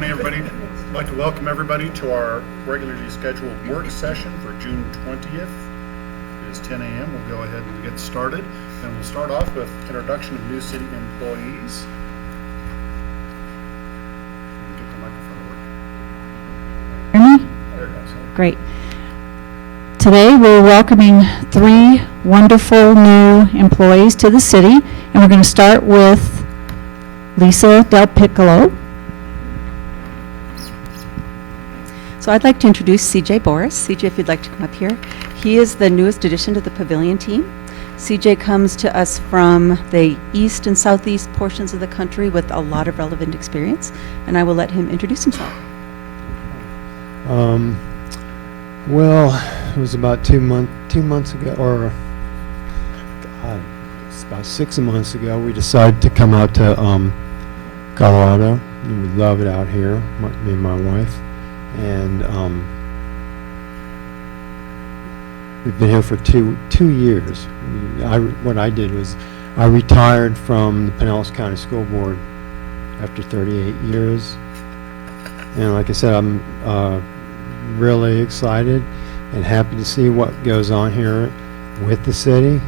morning, everybody. I'd like to welcome everybody to our regularly scheduled work session for June 20th. It is 10 a.m. We'll go ahead and get started. And we'll start off with introduction of new city employees. Get the microphone working. Hear me? There it goes. Great. Today we're welcoming 3 wonderful new employees to the city, and we're going to start with Lisa Del Piccolo. So I'd like to introduce CJ Boris. CJ, if you'd like to come up here. He is the newest addition to the Pavilion team. CJ comes to us from the east and southeast portions of the country with a lot of relevant experience, and I will let him introduce himself. Well, it was about 2 months ago, or God, it's about 6 months ago, we decided to come out to Colorado. And we love it out here, me and my wife. And we've been here for two years. What I did was I retired from the Pinellas County School Board after 38 years. And like I said, I'm really excited and happy to see what goes on here with the city.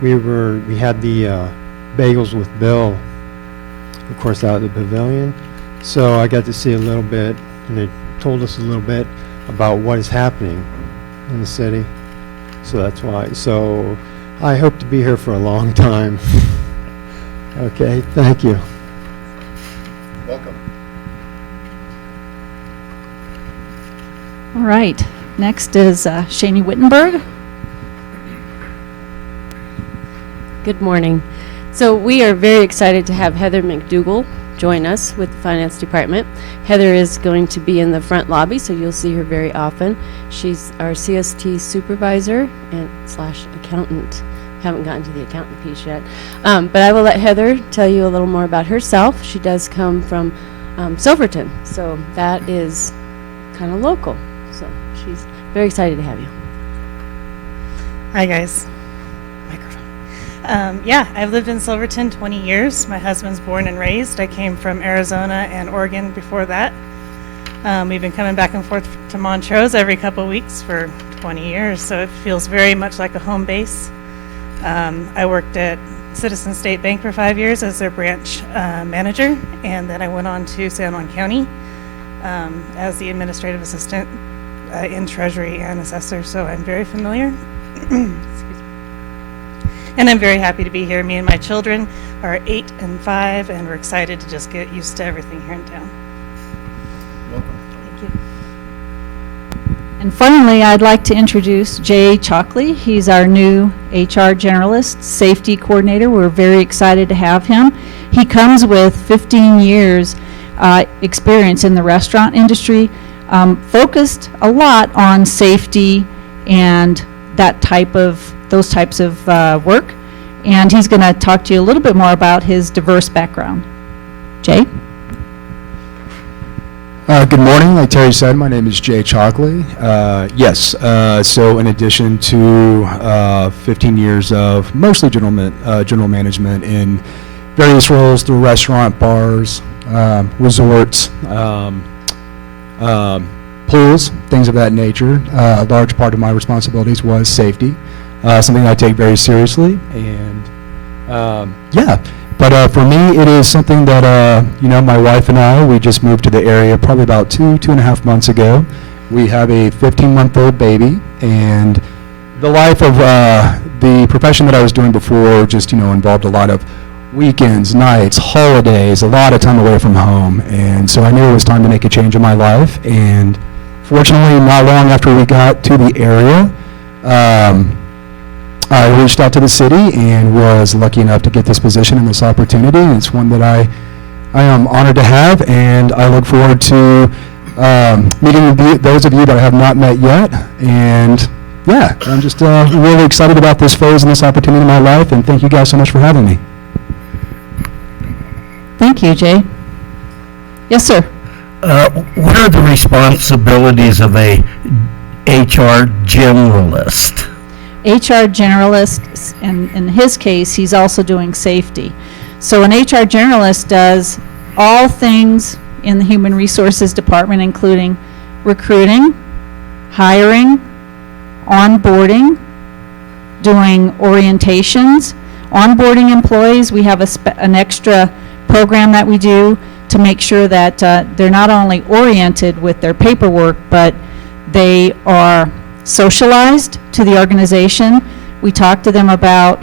We had the bagels with Bill, of course, out at the Pavilion. So I got to see a little bit, and they told us a little bit about what is happening in the city. So that's why. So I hope to be here for a long time. Okay, thank you. Welcome. All right. Next is Shani Wittenberg. Good morning. So we are very excited to have Heather Mcdougall join us with the Finance Department. Heather is going to be in the front lobby, so you'll see her very often. She's our CST supervisor and / accountant. Haven't gotten to the accountant piece yet. But I will let Heather tell you a little more about herself. She does come from Silverton, so that is kind of local. So she's very excited to have you. Hi guys. Yeah, I've lived in Silverton 20 years. My husband's born and raised. I came from Arizona and Oregon before that. We've been coming back and forth to Montrose every couple weeks for 20 years, so it feels very much like a home base. I worked at Citizen State Bank for 5 years as their branch manager, and then I went on to San Juan County as the administrative assistant in Treasury and assessor, so I'm very familiar. And I'm very happy to be here. Me and my children are 8 and 5, and we're excited to just get used to everything here in town. Welcome. Thank you. And finally, I'd like to introduce Jay Chalkley. He's our new HR Generalist, Safety Coordinator. We're very excited to have him. He comes with 15 years experience in the restaurant industry, focused a lot on safety and those types of work, and he's going to talk to you a little bit more about his diverse background. Jay? Good morning. Like Terry said, my name is Jay Chalkley. So in addition to 15 years of mostly general management in various roles through restaurant, bars, resorts, pools, things of that nature, a large part of my responsibilities was safety. Something I take very seriously, and but for me it is something that my wife and I, we just moved to the area probably about 2.5 months ago. We have a 15-month-old baby, and the life of the profession that I was doing before just involved a lot of weekends, nights, holidays, a lot of time away from home, and so I knew it was time to make a change in my life. And fortunately, not long after we got to the area, I reached out to the city and was lucky enough to get this position and this opportunity. It's one that I am honored to have, and I look forward to meeting those of you that I have not met yet. And yeah, I'm just really excited about this phase and this opportunity in my life, and thank you guys so much for having me. Thank you, Jay. Yes, sir. What are the responsibilities of a HR generalist? HR generalist, and in his case, he's also doing safety. So an HR generalist does all things in the Human Resources Department, including recruiting, hiring, onboarding, doing orientations, onboarding employees. We have an extra program that we do to make sure that they're not only oriented with their paperwork, but they are socialized to the organization. We talk to them about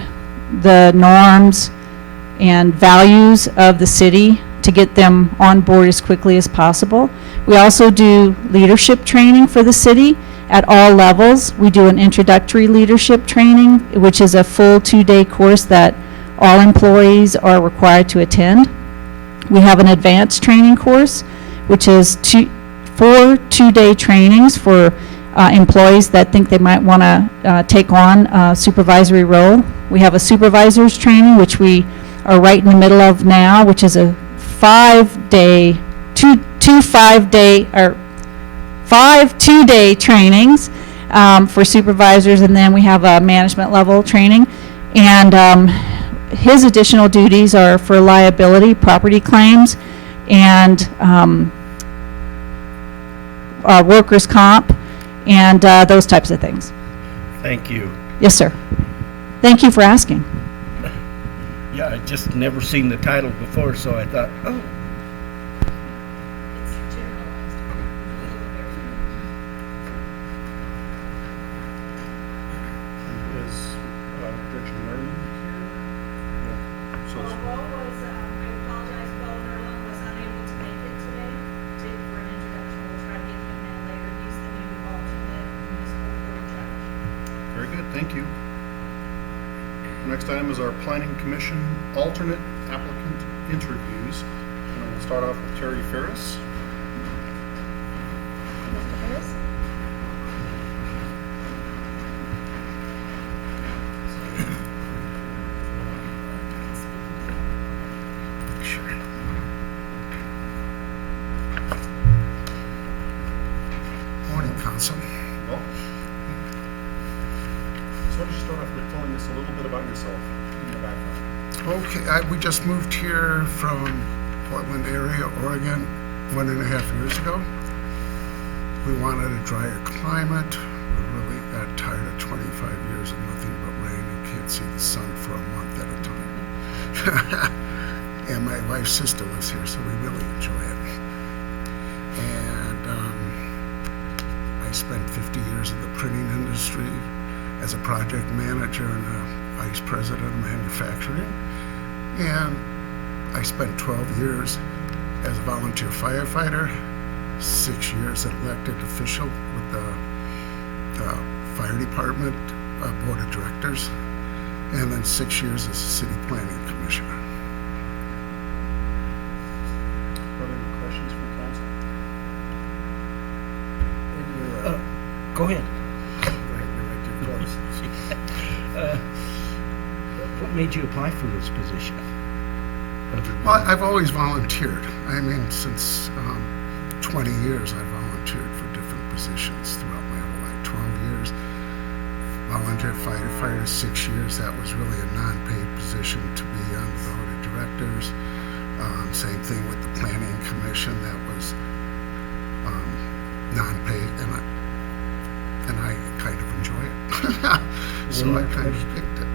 the norms and values of the city to get them on board as quickly as possible. We also do leadership training for the city at all levels. We do an introductory leadership training, which is a full 2-day course that all employees are required to attend. We have an advanced training course, which is 4 2-day trainings for employees that think they might want to take on a supervisory role. We have a supervisor's training, which we are right in the middle of now, which is a 5-day, two 2-day trainings for supervisors, and then we have a management level training. And his additional duties are for liability, property claims, and workers' comp, and those types of things. Thank you. Yes, sir. Thank you for asking. Yeah, I just never seen the title before, so I thought, oh. Is Rich Merlin here? So, I apologize, Bo Nerlin was unable to make it today for an introduction. We'll try to get him in later. He's the new alternate municipal court judge. very good, thank you. Next item is our Planning Commission alternate applicant interviews. And we'll start off with Terry Ferris. Sure. Morning, Council. Well, so why don't you start off with telling us a little bit about yourself and your background? Okay, we just moved here from Portland area, Oregon, 1.5 years ago. We wanted a drier climate. We really got tired of 25 years of nothing but rain and can't see the sun for a month at a time. And my wife's sister lives here, so we really enjoy it. And I spent 50 years in the printing industry as a project manager and a vice president of manufacturing. And I spent 12 years as a volunteer firefighter, 6 years as elected official with the fire department board of directors, and then 6 years as a city planning commissioner. Are there any questions from council? Go ahead. What made you apply for this position? Well, I've always volunteered. I mean, since 20 years, I've volunteered for different positions throughout my whole life. 12 years, volunteer firefighter, 6 years. That was really a non-paid position to be on the board of directors. Same thing with the planning commission. That was non-paid, and I kind of enjoy it. So I kind of picked it.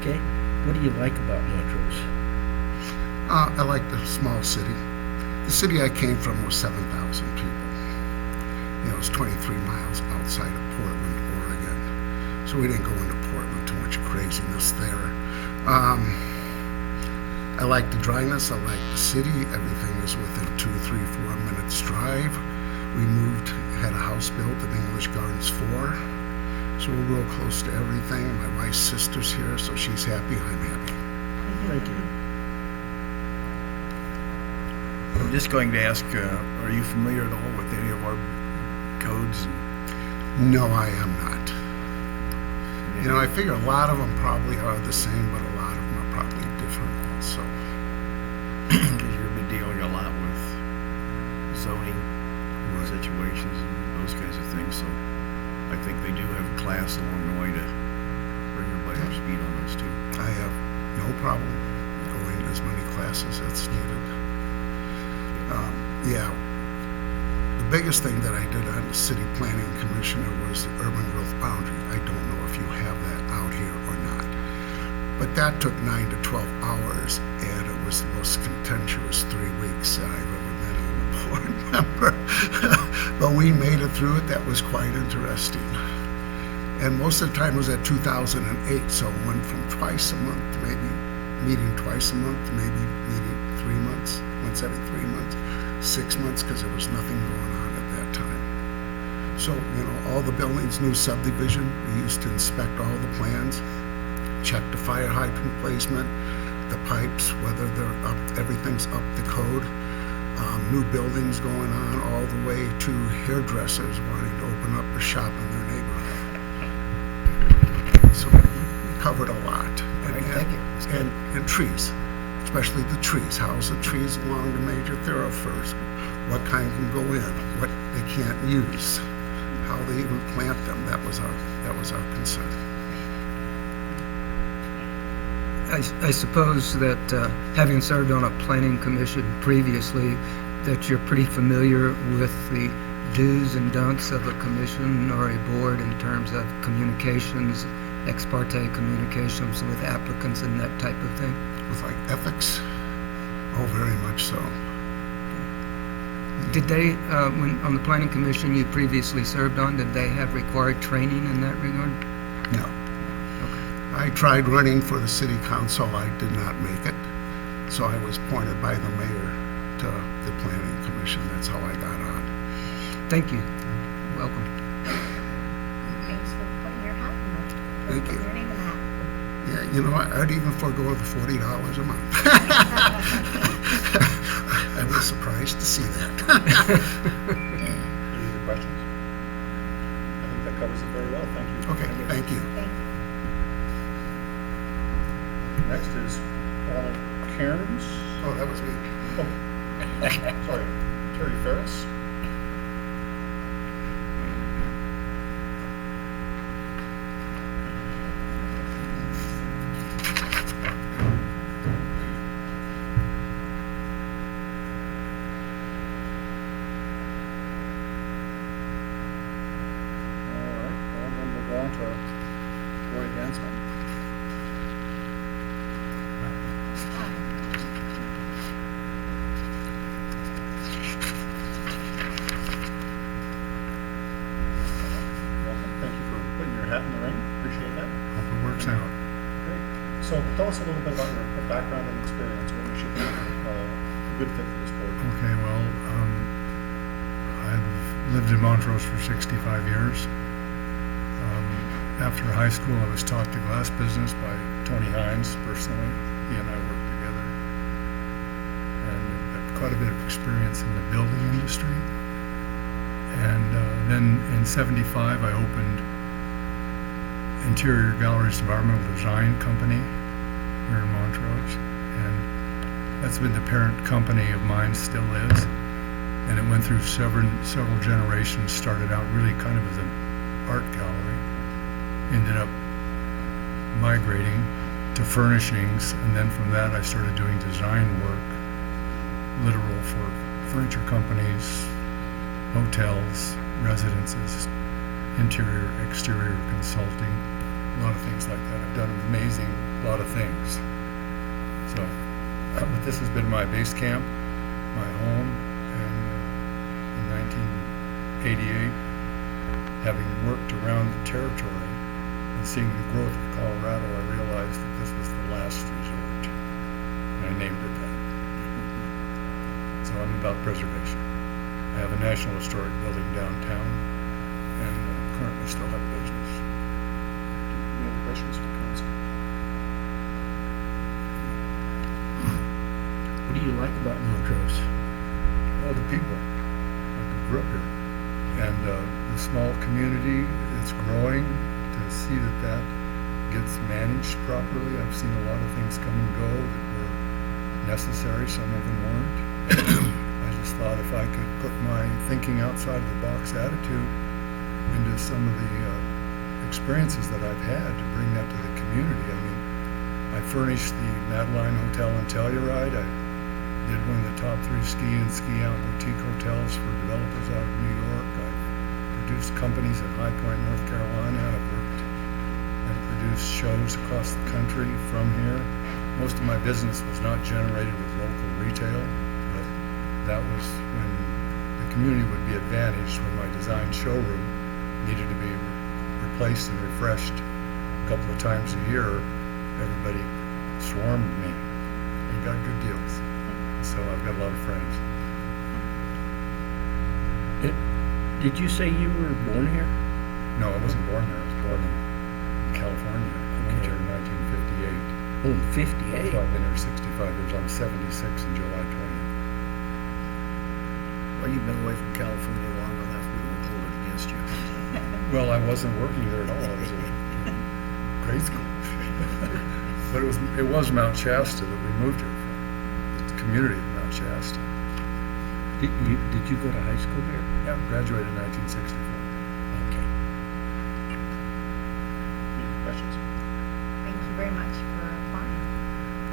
Okay. What do you like about Montrose? I like the small city. The city I came from was 7,000 people. You know, it's 23 miles outside of Portland, Oregon. So we didn't go into Portland, too much craziness there. I like the dryness. I like the city. Everything is within 2, 3, 4 minutes drive. We moved, had a house built in English Gardens 4. So we're real close to everything. My wife's sister's here, so she's happy, I'm happy. Thank you. I'm just going to ask, are you familiar at all with any of our codes? No, I am not. You know, I figure a lot of them probably are the same, but a lot of them are probably different also. Because you've been dealing a lot with zoning situations and those kinds of things, so I think they do have a class along the way to bring everybody up to speed on those too. I have no problem going to as many classes as needed. Yeah. The biggest thing that I did on the city planning commissioner was the urban growth boundary. I don't know if you have that out here or not. But that took 9 to 12 hours, and it was the most contentious 3 weeks that I've ever been on a board member. But we made it through it. That was quite interesting. And most of the time it was at 2008, so it went from twice a month to maybe meeting twice a month to maybe meeting 3 months, once every 3 months, 6 months, because there was nothing going on at that time. So, you know, all the buildings, new subdivision, we used to inspect all the plans, check the fire hydrant placement, the pipes, whether they're up, everything's up to code. New buildings going on, all the way to hairdressers wanting to open up a shop in their neighborhood. So we covered a lot. And trees, especially the trees. How's the trees along the major thoroughfares? What kind can go in? What they can't use? How they even plant them? That was our concern. I suppose that having served on a planning commission previously, that you're pretty familiar with the do's and don'ts of a commission or a board in terms of communications, ex parte communications with applicants and that type of thing. With like ethics? Oh, very much so. Did they, when on the planning commission you previously served on, did they have required training in that regard? No. I tried running for the city council. I did not make it. So I was appointed by the mayor to the planning commission. That's how I got on. Thank you. Welcome. Thanks for putting your hat in there. Thank you. Putting your name in the hat. Yeah, you know, I'd even forego the $40 a month. I was surprised to see that. Any other questions? I think that covers it very well. Thank you. Okay, thank you. Thank you. Next is Paul Cairns. Oh, that was me. Oh, sorry, Terry Ferris. All right, well, then we'll go on to Roy Gansman. Thank you for putting your hat in the ring. Appreciate that. Hope it works out. Great. So tell us a little bit about your background and experience. What makes you think a good fit for this board? Okay, well, I've lived in Montrose for 65 years. After high school, I was taught the glass business by Tony Hines personally. He and I worked together. And got quite a bit of experience in the building industry. And then in '75, I opened Interior Galleries Environmental Design Company here in Montrose. And that's been the parent company of mine, still is. And it went through several generations, started out really kind of as an art gallery. Ended up migrating to furnishings, and then from that I started doing design work, literal for furniture companies, hotels, residences, interior, exterior consulting, a lot of things like that. I've done amazing, lot of things. So, but this has been my base camp, my home, and in 1988, having worked around the territory, and seeing the growth of Colorado, I realized that this was the last resort, and I named it that. So I'm about preservation. I have a National Historic Building downtown, and currently still have business. Any other questions for council? What do you like about Montrose? Oh, the people. I grew up here. And the small community is growing. To see that gets managed properly. I've seen a lot of things come and go that were necessary, some of them weren't. I just thought if I could put my thinking outside the box attitude into some of the experiences that I've had to bring that to the community. I mean, I furnished the Madeline Hotel in Telluride. I did one of the top 3 ski in, ski out boutique hotels for developers out of New York. I've produced companies at High Point, North Carolina. I've worked and produced shows across the country from here. Most of my business was not generated with local retail, but that was when the community would be advantaged when my design showroom needed to be replaced and refreshed a couple of times a year. Everybody swarmed me and got good deals. So I've got a lot of friends. Did you say you were born here? No, I wasn't born there. I was born in California. I moved here in 1958. Oh, in So 58. I've been here 65 years. I'm 76 in July 20th. Well, you've been away from California long enough, we won't hold it against you. Well, I wasn't working there at all. I was in grade school. But it was Mount Shasta that we moved here from. The community of Mount Shasta. Did you go to high school there? Yeah, graduated in 1964. Okay. Any questions? Thank you very much for applying.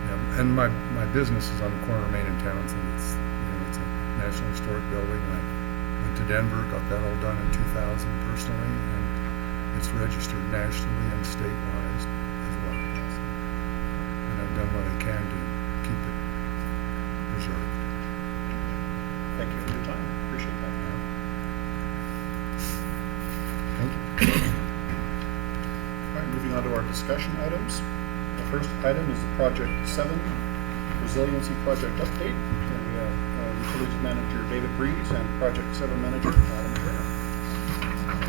Yeah, and my business is on the corner of Main and Townsend. It's a National Historic Building. I went to Denver, got that all done in 2000 personally, and it's registered nationally and state-wise as well. And I've done what I can to keep it preserved. Thank you for your time. Appreciate that. Thank you. All right, moving on to our discussion items. The first item is the Project 7 Resiliency Project Update. And we have Utilities Manager David Breeze and Project 7 Manager Adam Turner.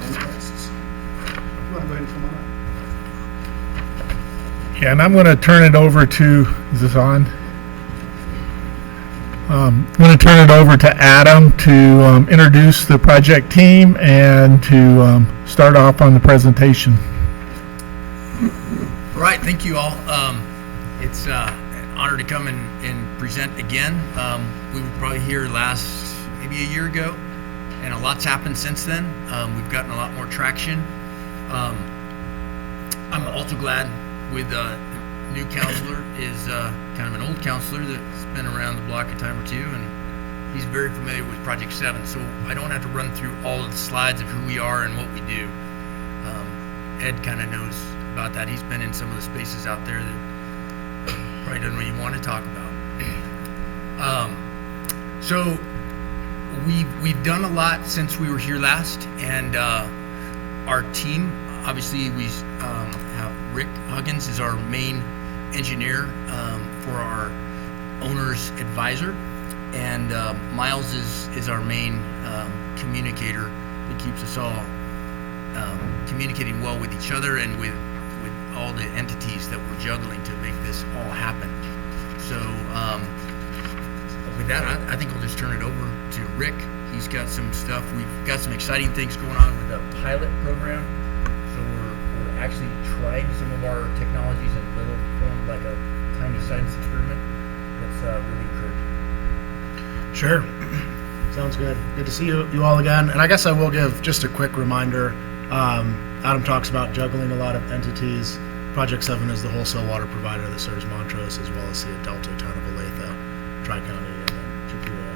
Any guests? You want to go ahead and come on up? Yeah, and I'm going to turn it over to, is this on? I'm going to turn it over to Adam to introduce the project team and to start off on the presentation. All right, thank you all. It's an honor to come and present again. We were probably here maybe a year ago, and a lot's happened since then. We've gotten a lot more traction. I'm also glad with the new counselor is kind of an old counselor that's been around the block a time or two, and he's very familiar with Project 7, so I don't have to run through all of the slides of who we are and what we do. Ed kind of knows about that. He's been in some of the spaces out there that probably doesn't really want to talk about. So we've done a lot since we were here last, and our team, obviously we have Rick Huggins is our main engineer for our owner's advisor, and Miles is our main communicator that keeps us all communicating well with each other and with all the entities that we're juggling to make this all happen. So with that, I think I'll just turn it over to Rick. He's got some stuff. We've got some exciting things going on with the pilot program. So we're actually trying some of our technologies in little form, like a tiny science experiment. That's really encouraging. Sure. Sounds good. Good to see you all again. And I guess I will give just a quick reminder. Adam talks about juggling a lot of entities. Project 7 is the wholesale water provider that serves Montrose as well as the Delta, Town of Olathe, Tri-County, and then Chippewa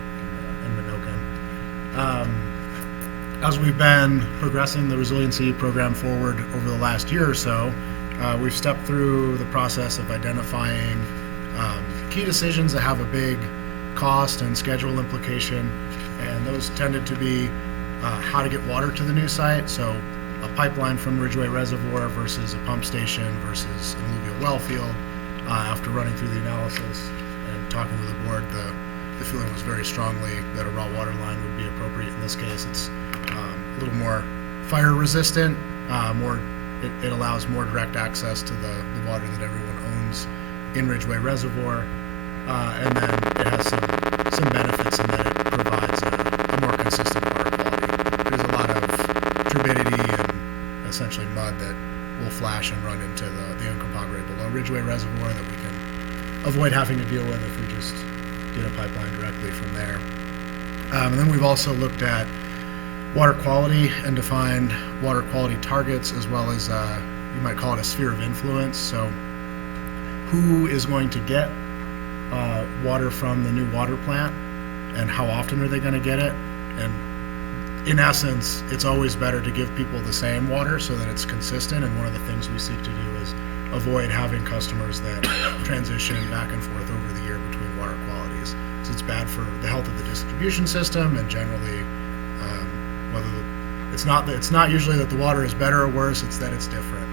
and Minokan. As we've been progressing the resiliency program forward over the last year or so, we've stepped through the process of identifying key decisions that have a big cost and schedule implication, and those tended to be how to get water to the new site, so a pipeline from Ridgeway Reservoir versus a pump station versus an alluvial well field. After running through the analysis and talking with the board, the feeling was very strongly that a raw water line would be appropriate in this case. It's a little more fire resistant, it allows more direct access to the water that everyone owns in Ridgeway Reservoir, and then it has some benefits in that it provides a more consistent water quality. There's a lot of turbidity and essentially mud that will flash and run into the Uncompahgre below Ridgeway Reservoir that we can avoid having to deal with if we just get a pipeline directly from there. And then we've also looked at water quality and defined water quality targets, as well as you might call it a sphere of influence. So who is going to get water from the new water plant and how often are they going to get it, And in essence, it's always better to give people the same water so that it's consistent. And one of the things we seek to do is avoid having customers that transition back and forth over the year between water qualities. So it's bad for the health of the distribution system, and generally, it's not usually that the water is better or worse, it's that it's different.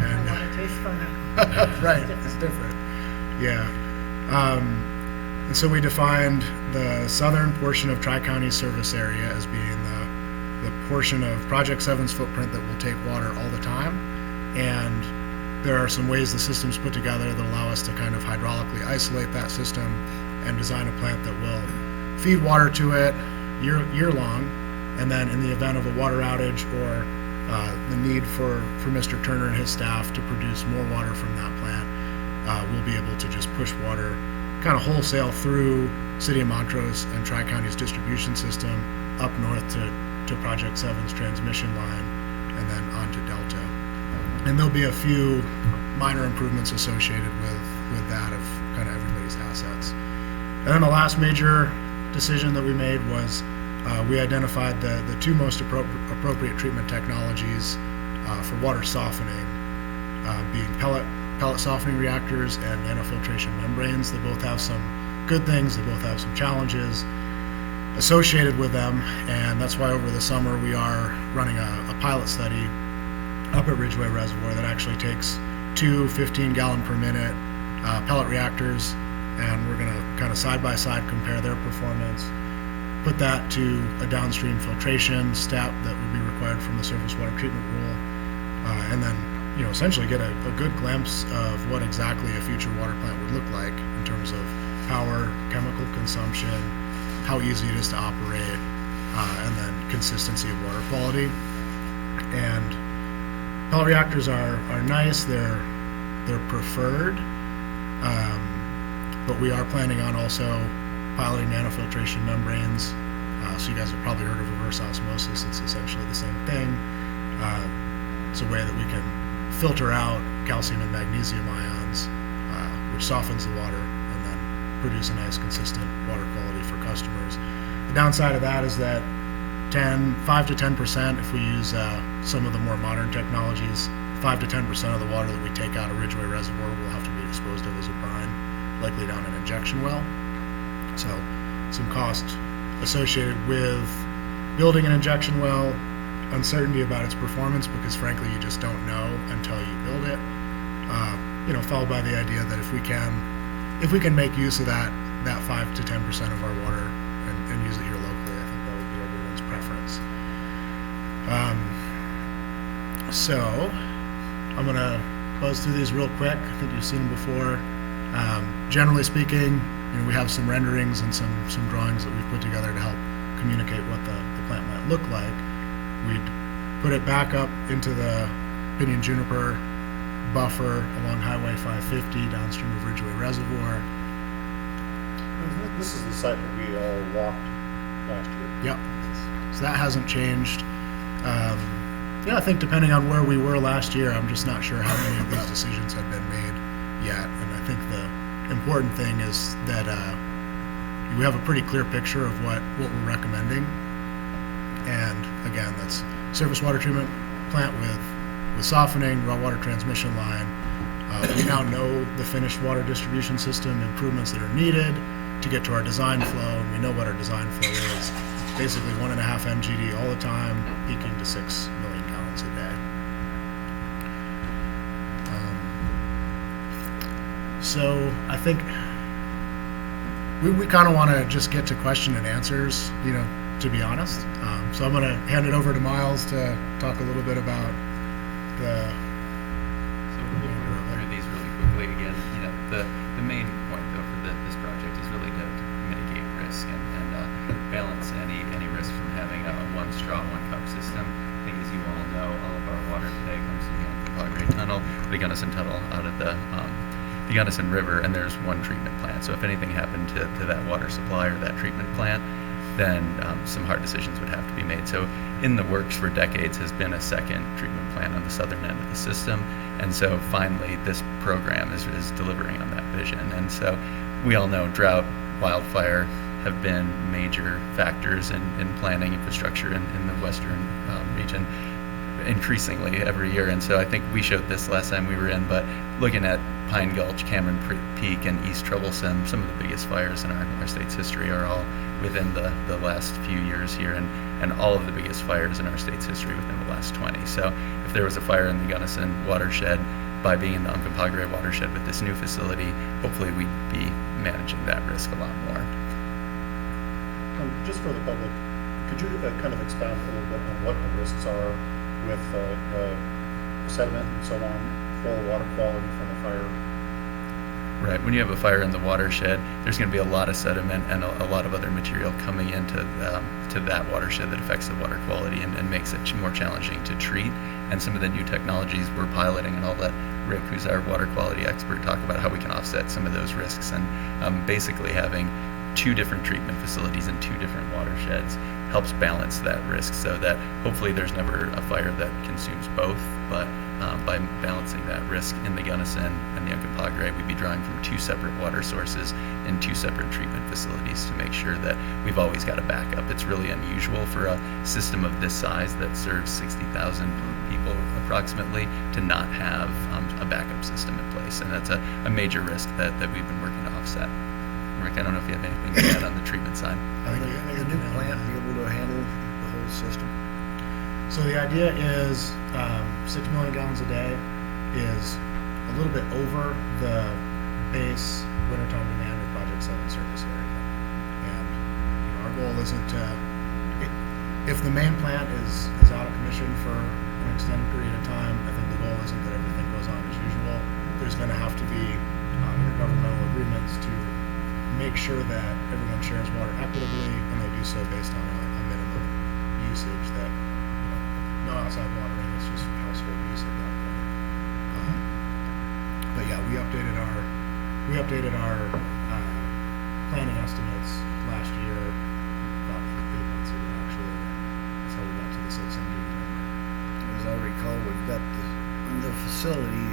And tastes funny. right, it's different. Yeah. And so we defined the southern portion of Tri-County service area as being the portion of Project 7's footprint that will take water all the time. And there are some ways the system's put together that allow us to kind of hydraulically isolate that system and design a plant that will feed water to it year long. And then in the event of a water outage or the need for Mr. Turner and his staff to produce more water from that plant, we'll be able to just push water kind of wholesale through City of Montrose and Tri-County's distribution system up north to Project 7's transmission line and then onto Delta. And there'll be a few minor improvements associated with that of kind of everybody's assets. And then the last major decision that we made was we identified the two most appropriate treatment technologies for water softening, being pellet softening reactors and nanofiltration membranes. They both have some good things, they both have some challenges associated with them, and that's why over the summer we are running a pilot study up at Ridgeway Reservoir that actually takes two 15-gallon per minute pellet reactors, and we're going to kind of side-by-side compare their performance, put that to a downstream filtration step that would be required from the surface water treatment rule, and then essentially get a good glimpse of what exactly a future water plant would look like in terms of power, chemical consumption, how easy it is to operate, and then consistency of water quality. And pellet reactors are nice, they're preferred, but we are planning on also piloting nanofiltration membranes. So you guys have probably heard of reverse osmosis. It's essentially the same thing. It's a way that we can filter out calcium and magnesium ions, which softens the water and then produce a nice consistent water quality for customers. The downside of that is that 5 to 10%, if we use some of the more modern technologies, 5 to 10% of the water that we take out of Ridgeway Reservoir will have to be disposed of as a brine, likely down an injection well. So some cost associated with building an injection well, uncertainty about its performance because frankly you just don't know until you build it. Followed by the idea that if we can make use of that 5 to 10% of our water and use it here locally, I think that would be everyone's preference. So I'm gonna buzz through these real quick. I think you've seen them before. Generally speaking, we have some renderings and some drawings that we've put together to help communicate what the plant might look like. We'd put it back up into the Pinyon Juniper buffer along Highway 550 downstream of Ridgeway Reservoir. This is the site that we all walked last year. Yep. So that hasn't changed. I think depending on where we were last year, I'm just not sure how many of these decisions have been made yet. And I think the important thing is that we have a pretty clear picture of what we're recommending. And again, that's surface water treatment plant with softening, raw water transmission line. We now know the finished water distribution system improvements that are needed to get to our design flow, and we know what our design flow is. Basically 1.5 MGD all the time, peaking to 6 million gallons a day. So I think we kind of want to just get to question and answers, to be honest. So I'm going to hand it over to Miles to talk a little bit about the... So we'll go through these really quickly again. The main point though for this project is really to mitigate risk and balance any risk from having a one straw, one cup system. I think as you all know, all of our water today comes from the Pogray Tunnel, the Gunnison Tunnel out of the Gunnison River, and there's one treatment plant. So if anything happened to that water supply or that treatment plant, then some hard decisions would have to be made. So in the works for decades has been a second treatment plant on the southern end of the system. And so finally this program is delivering on that vision. And so we all know drought, wildfire have been major factors in planning infrastructure in the western region increasingly every year. And so I think we showed this last time we were in, but looking at Pine Gulch, Cameron Peak, and East Troublesome, some of the biggest fires in our state's history are all within the last few years here, and all of the biggest fires in our state's history within the last 20. So if there was a fire in the Gunnison watershed, by being in the Uncompahgre watershed with this new facility, hopefully we'd be managing that risk a lot more. Just for the public, could you kind of expound a little bit on what the risks are with sediment and so on for water quality from a fire? Right. When you have a fire in the watershed, there's going to be a lot of sediment and a lot of other material coming into to that watershed that affects the water quality and makes it more challenging to treat. And some of the new technologies we're piloting, and I'll let Rick, who's our water quality expert, talk about how we can offset some of those risks. And basically having 2 different treatment facilities in 2 different watersheds helps balance that risk, so that hopefully there's never a fire that consumes both, but by balancing that risk in the Gunnison and the Uncompahgre, we'd be drawing from 2 separate water sources in 2 separate treatment facilities to make sure that we've always got a backup. It's really unusual for a system of this size that serves 60,000 people approximately to not have a backup system in place, and that's a major risk that we've been working to offset. Rick, I don't know if you have anything to add on the treatment side. Will the new plant be able to handle the whole system? So the idea is 6 million gallons a day is a little bit over the base wintertime demand of Project 7 surface area. And our goal isn't to, if the main plant is out of commission for an extended period of time, I think the goal isn't that everything goes on as usual. There's going to have to be intergovernmental agreements to make sure that everyone shares water equitably, and they do so based on a minimum usage that no outside watering, it's just household use at that point. But yeah, we updated our planning estimates last year, about 8 months ago actually. That's how we got to the 600 number. As I recall, we've got the facility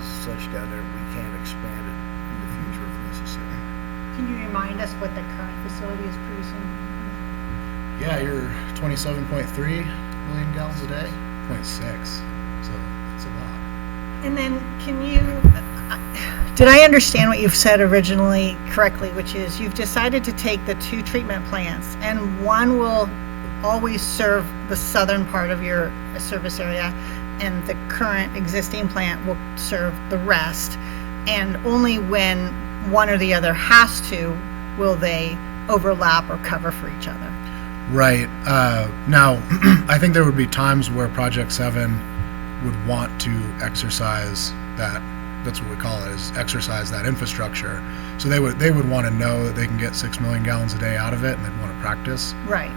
is such down there we can't expand it in the future if necessary. Can you remind us what the current facility is producing? Yeah, you're 27.3 million gallons a day, 0.6, so it's a lot. And then can you, did I understand what you've said originally correctly, which is you've decided to take the 2 treatment plants and one will always serve the southern part of your service area and the current existing plant will serve the rest, and only when one or the other has to will they overlap or cover for each other? Right. Now, I think there would be times where Project 7 would want to exercise that, that's what we call it, is exercise that infrastructure. So they would want to know that they can get 6 million gallons a day out of it, and they'd want to practice. Right.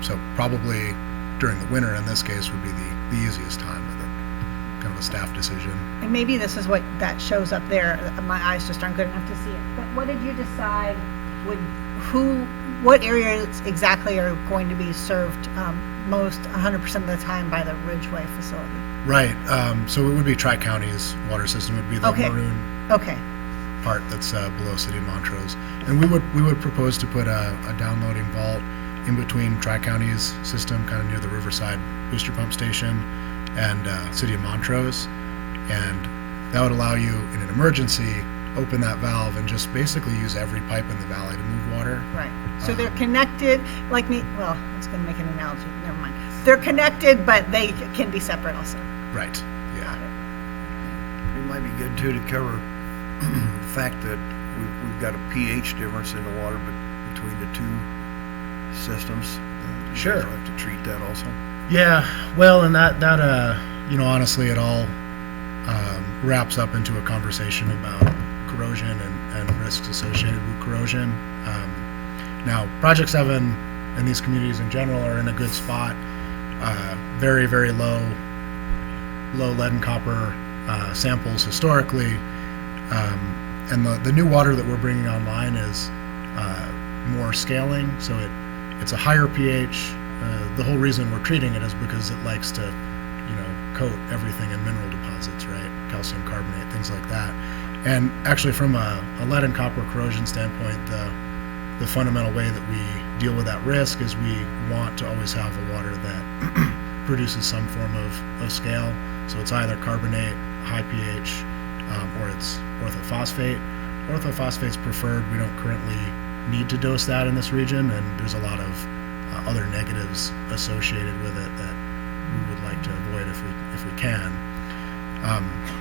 So probably during the winter in this case would be the easiest time with it, kind of a staff decision. And maybe this is what that shows up there. My eyes just aren't good enough to see it. But what did you decide what areas exactly are going to be served most 100% of the time by the Ridgeway facility? Right. So it would be Tri-County's water system. It would be the maroon part that's below City of Montrose. And we would propose to put a downloading vault in between Tri-County's system, kind of near the Riverside booster pump station, and City of Montrose. And that would allow you, in an emergency, open that valve and just basically use every pipe in the valley to move water. Right. So they're connected, like me, well, I was going to make an analogy, never mind. They're connected, but they can be separate also. Right, yeah. It might be good too to cover the fact that we've got a pH difference in the water between the 2 systems. Sure. You'll have to treat that also. Yeah, well, and that honestly, it all wraps up into a conversation about corrosion and risks associated with corrosion. Now, Project 7 and these communities in general are in a good spot. Very, very low lead and copper samples historically. And the new water that we're bringing online is more scaling, so it's a higher pH. The whole reason we're treating it is because it likes to, coat everything in mineral deposits, right? Calcium carbonate, things like that. And actually, from a lead and copper corrosion standpoint, the fundamental way that we deal with that risk is we want to always have a water that produces some form of scale. So it's either carbonate, high pH, or it's orthophosphate. Orthophosphate's preferred. We don't currently need to dose that in this region, and there's a lot of other negatives associated with it that we would like to avoid if we can.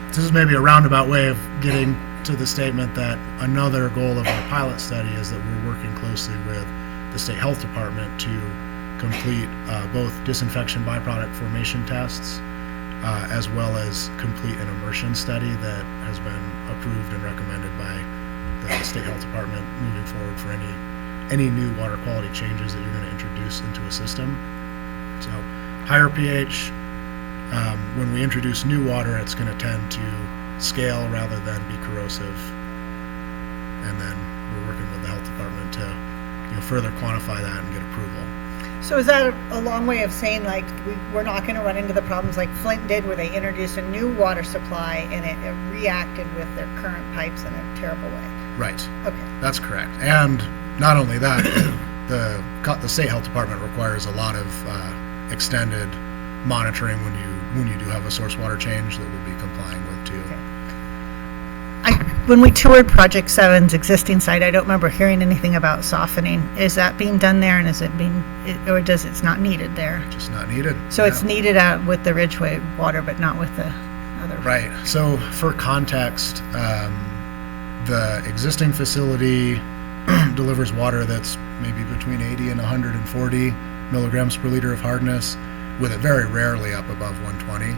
This is maybe a roundabout way of getting to the statement that another goal of our pilot study is that we're working closely with the State Health Department to complete both disinfection byproduct formation tests as well as complete an immersion study that has been approved and recommended by the State Health Department moving forward for any new water quality changes that you're going to introduce into a system. So higher pH, when we introduce new water, it's going to tend to scale rather than be corrosive. And then we're working with the health department to further quantify that and get approval. So is that a long way of saying, like, we're not going to run into the problems like Flint did, where they introduced a new water supply and it reacted with their current pipes in a terrible way? Right. Okay. That's correct. And not only that, the State Health Department requires a lot of extended monitoring when you do have a source water change that we'll be complying with too. Okay. When we toured Project 7's existing site, I don't remember hearing anything about softening. Is that being done there, and is it being, or does it's not needed there? Just not needed. So it's needed with the Ridgeway water, but not with the other. Right. So for context, the existing facility delivers water that's maybe between 80 and 140 milligrams per liter of hardness, with it very rarely up above 120.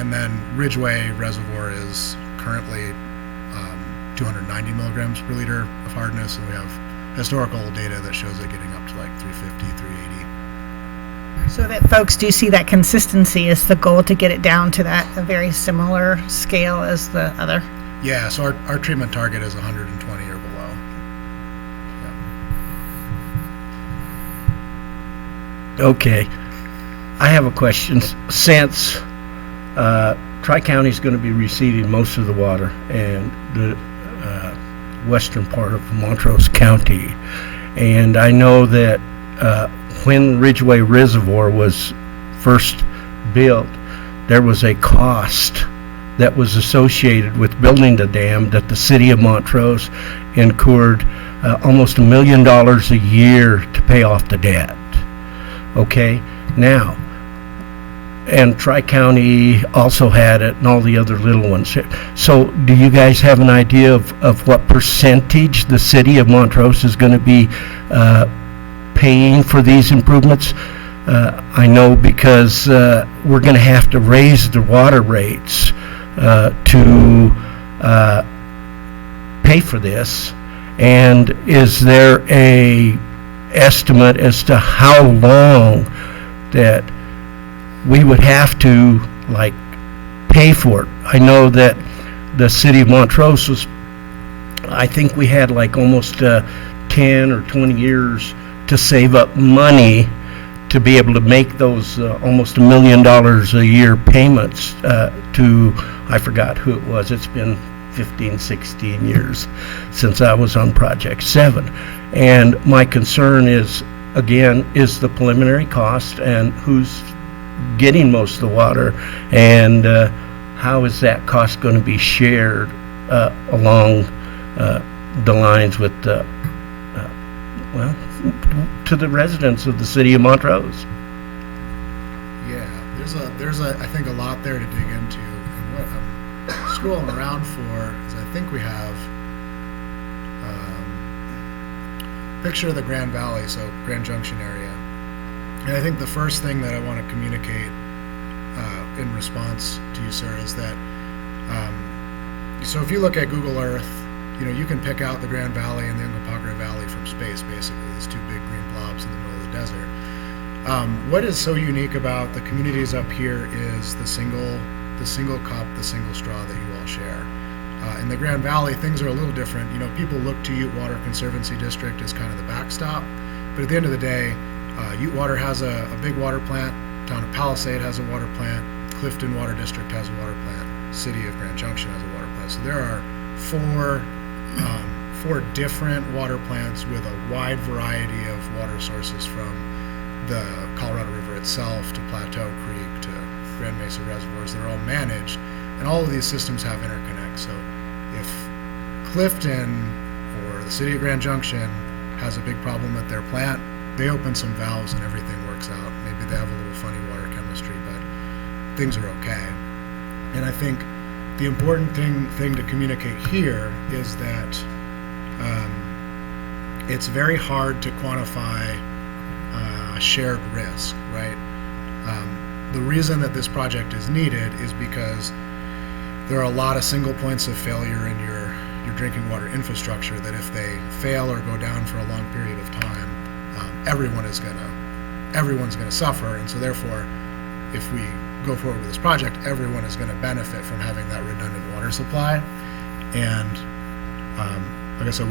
And then Ridgeway Reservoir is currently 290 milligrams per liter of hardness, and we have historical data that shows it getting up to like 350, 380. So that folks do see that consistency is the goal, to get it down to that a very similar scale as the other? Yeah, so our treatment target is 120 or below. Yeah. Okay. I have a question. Since Tri-County is going to be receiving most of the water, and the western part of Montrose County, and I know that when Ridgeway Reservoir was first built, there was a cost that was associated with building the dam that the city of Montrose incurred almost $1 million a year to pay off the debt. Okay, now, and Tri-County also had it, and all the other little ones. So do you guys have an idea of what percentage the city of Montrose is going to be paying for these improvements? I know because we're going to have to raise the water rates to pay for this. And is there a estimate as to how long that we would have to pay for it? I know that the city of Montrose was, I think we had almost 10 or 20 years to save up money to be able to make those almost $1 million a year payments to, I forgot who it was. It's been 15, 16 years since I was on Project 7. And my concern is, again, is the preliminary cost and who's getting most of the water, and how is that cost going to be shared along the lines with to the residents of the city of Montrose? Yeah, there's I think a lot there to dig into, and what I'm scrolling around for is I think we have picture of the Grand Valley, so Grand Junction area. And I think the first thing that I want to communicate in response to you, sir, is that so if you look at Google Earth, you can pick out the Grand Valley and the Uncompahgre Valley from space, basically, these two big green blobs in the middle of the desert. What is so unique about the communities up here is the single cup, the single straw that you all share. In the Grand Valley, things are a little different. People look to Ute Water Conservancy District as kind of the backstop, but at the end of the day, Ute Water has a big water plant, Town of Palisade has a water plant, Clifton Water District has a water plant, City of Grand Junction has a water plant. So there are 4 different water plants with a wide variety of water sources from the Colorado River itself to Plateau Creek to Grand Mesa reservoirs. They're all managed, and all of these systems have interconnects. So if Clifton or the city of Grand Junction has a big problem at their plant, they open some valves and everything works out. Maybe they have a little funny water chemistry, but things are okay. And I think the important thing to communicate here is that it's very hard to quantify shared risk, right? The reason that this project is needed is because there are a lot of single points of failure in your drinking water infrastructure that if they fail or go down for a long period of time, everyone's gonna suffer. And so therefore, if we go forward with this project, everyone is gonna benefit from having that redundant water supply. And I guess I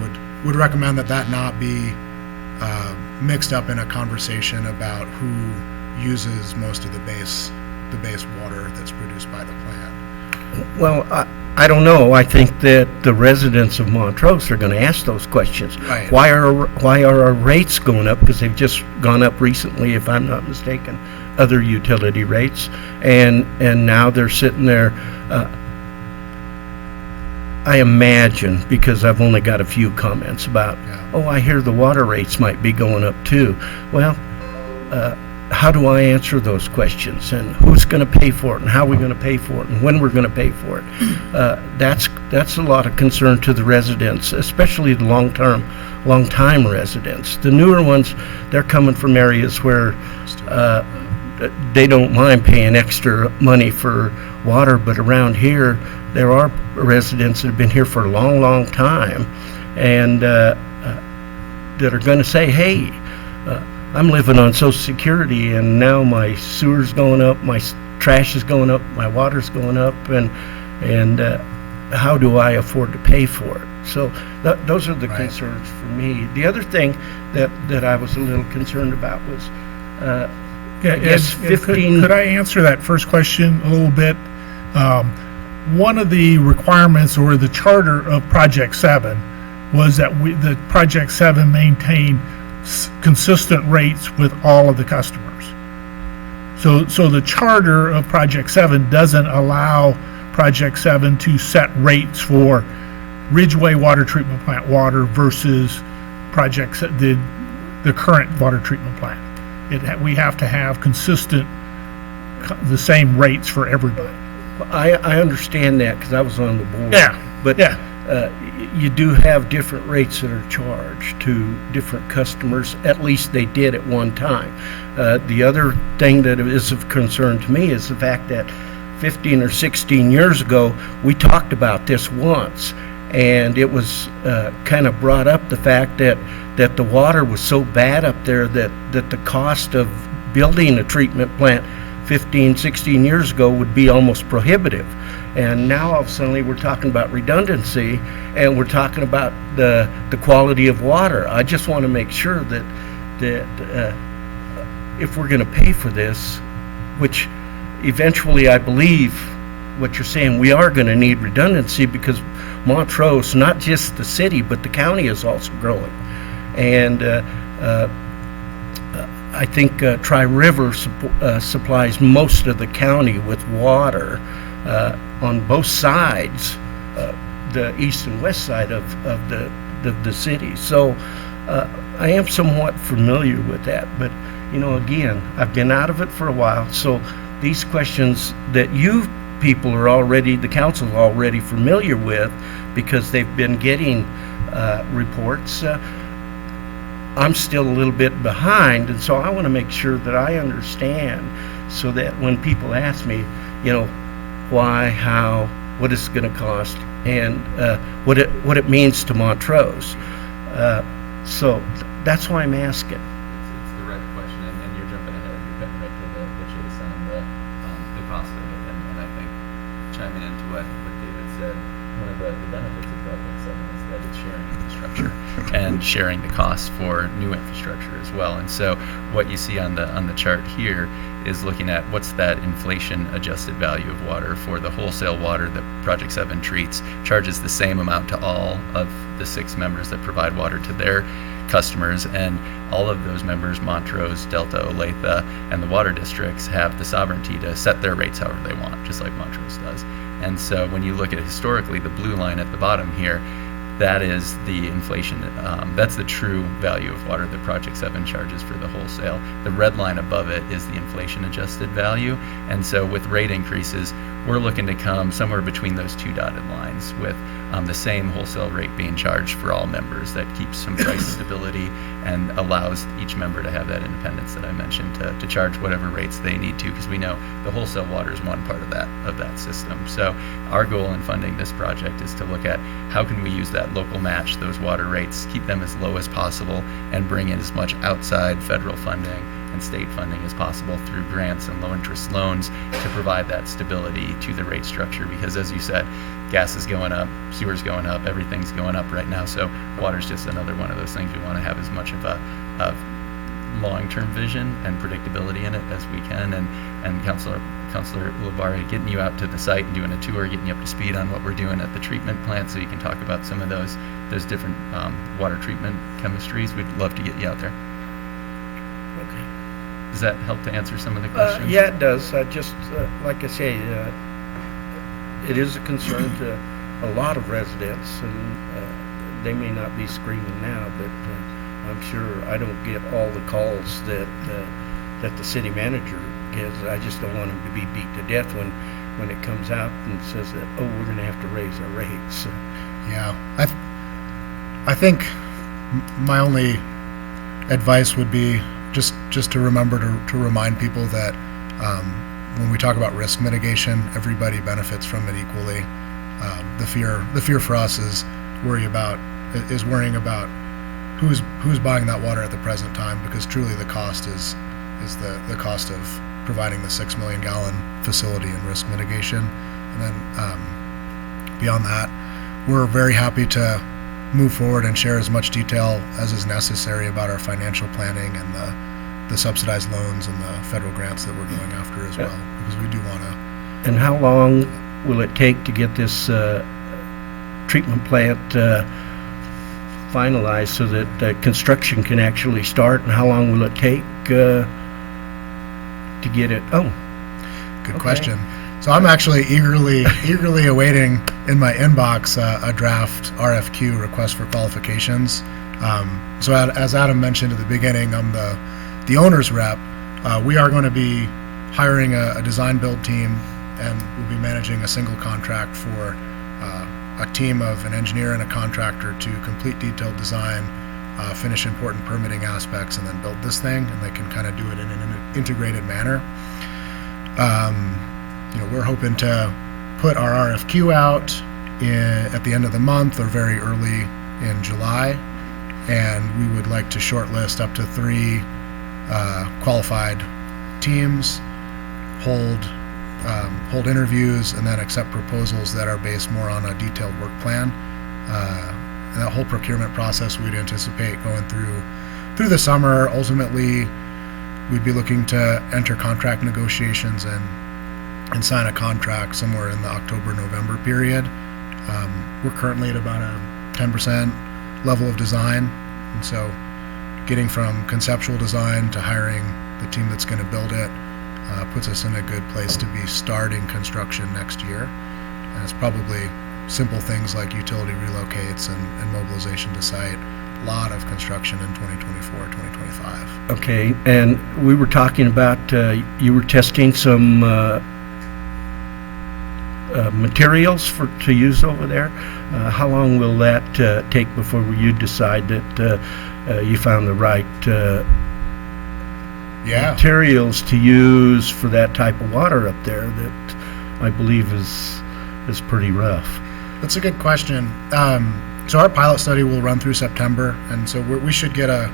would recommend that not be mixed up in a conversation about who uses most of the base water that's produced by the plant. Well, I don't know. I think that the residents of Montrose are going to ask those questions. Right. Why are our rates going up? Because they've just gone up recently, if I'm not mistaken, other utility rates, and now they're sitting there. I imagine, because I've only got a few comments about, oh, I hear the water rates might be going up too. Well, how do I answer those questions, and who's going to pay for it, and how are we going to pay for it, and when we're going to pay for it? That's a lot of concern to the residents, especially the long-time residents. The newer ones, they're coming from areas where they don't mind paying extra money for water, but around here, there are residents that have been here for a long, long time, and that are going to say, hey, I'm living on Social Security, and now my sewer's going up, my trash is going up, my water's going up, and how do I afford to pay for it? So those are the concerns for me. The other thing that I was a little concerned about was, I guess 15... Could I answer that first question a little bit? One of the requirements or the charter of Project 7 was that the Project 7 maintain consistent rates with all of the customers. So the charter of Project 7 doesn't allow Project 7 to set rates for Ridgeway Water Treatment Plant water versus the current water treatment plant. We have to have consistent, the same rates for everybody. I understand that because I was on the board. Yeah. But you do have different rates that are charged to different customers. At least they did at one time. The other thing that is of concern to me is the fact that 15 or 16 years ago, we talked about this once, and it was kind of brought up the fact that the water was so bad up there that the cost of building a treatment plant 15, 16 years ago would be almost prohibitive. And now all of a sudden we're talking about redundancy, and we're talking about the quality of water. I just want to make sure that if we're going to pay for this, which eventually I believe what you're saying, we are going to need redundancy, because Montrose, not just the city, but the county is also growing. And I think Tri-River supplies most of the county with water on both sides, the east and west side of the city. So I am somewhat familiar with that. But, again, I've been out of it for a while. So these questions that you people are already, the council is already familiar with, because they've been getting reports, I'm still a little bit behind, and so I want to make sure that I understand, so that when people ask me, why, how, what it's going to cost, and what it means to Montrose. So that's why I'm asking. It's the right question, and you're jumping ahead. You're cutting right to the chase on the cost of it, and I think chiming into what David said, one of the benefits of Project 7 is that it's sharing infrastructure and sharing the costs for new infrastructure as well. And so what you see on the chart here is looking at what's that inflation adjusted value of water for the wholesale water that Project 7 treats, charges the same amount to all of the 6 members that provide water to their customers, and all of those members, Montrose, Delta, Olathe, and the water districts, have the sovereignty to set their rates however they want, just like Montrose does. And so when you look at historically, the blue line at the bottom here, that is the inflation, that's the true value of water that Project 7 charges for the wholesale. The red line above it is the inflation adjusted value. And so with rate increases, we're looking to come somewhere between those 2 dotted lines, with the same wholesale rate being charged for all members. That keeps some price stability and allows each member to have that independence that I mentioned to charge whatever rates they need to, because we know the wholesale water is one part of that system. So our goal in funding this project is to look at how can we use that local match, those water rates, keep them as low as possible, and bring in as much outside federal funding and state funding as possible through grants and low interest loans to provide that stability to the rate structure. Because as you said, gas is going up, sewer's going up, everything's going up right now. So water's just another one of those things we want to have as much of a long-term vision and predictability in it as we can. And Councilor Lavari, getting you out to the site and doing a tour, getting you up to speed on what we're doing at the treatment plant, so you can talk about some of those different water treatment chemistries. We'd love to get you out there. Okay. Does that help to answer some of the questions? Yeah, it does. Just like I say, it is a concern to a lot of residents, and they may not be screaming now, but I'm sure I don't get all the calls that the city manager gets. I just don't want them to be beat to death when it comes out and says that, oh, we're going to have to raise our rates. Yeah, I think my only advice would be just to remember to remind people that when we talk about risk mitigation, everybody benefits from it equally. The fear for us is worrying about who's buying that water at the present time, because truly the cost is the cost of providing the 6 million gallon facility and risk mitigation. And then beyond that, we're very happy to move forward and share as much detail as is necessary about our financial planning and the subsidized loans and the federal grants that we're going after as well, because we do want to. And how long will it take to get this treatment plant finalized so that construction can actually start? And how long will it take to get it? Oh, good okay. Question. So I'm actually eagerly awaiting in my inbox a draft RFQ, request for qualifications. So as Adam mentioned at the beginning, I'm the owner's rep. We are going to be hiring a design build team, and we'll be managing a single contract for a team of an engineer and a contractor to complete detailed design, finish important permitting aspects, and then build this thing, and they can kind of do it in an integrated manner. We're hoping to put our RFQ out at the end of the month or very early in July, and we would like to shortlist up to 3 qualified teams, hold interviews, and then accept proposals that are based more on a detailed work plan. And that whole procurement process we'd anticipate going through the summer. Ultimately, we'd be looking to enter contract negotiations and sign a contract somewhere in the October-November period. We're currently at about a 10% level of design, and so getting from conceptual design to hiring the team that's going to build it puts us in a good place to be starting construction next year. And it's probably simple things like utility relocates and mobilization to site. A lot of construction in 2024, 2025. Okay, and we were talking about you were testing some materials to use over there. How long will that take before you decide that you found the right materials to use for that type of water up there that I believe is pretty rough? That's a good question. So our pilot study will run through September, and so we should get a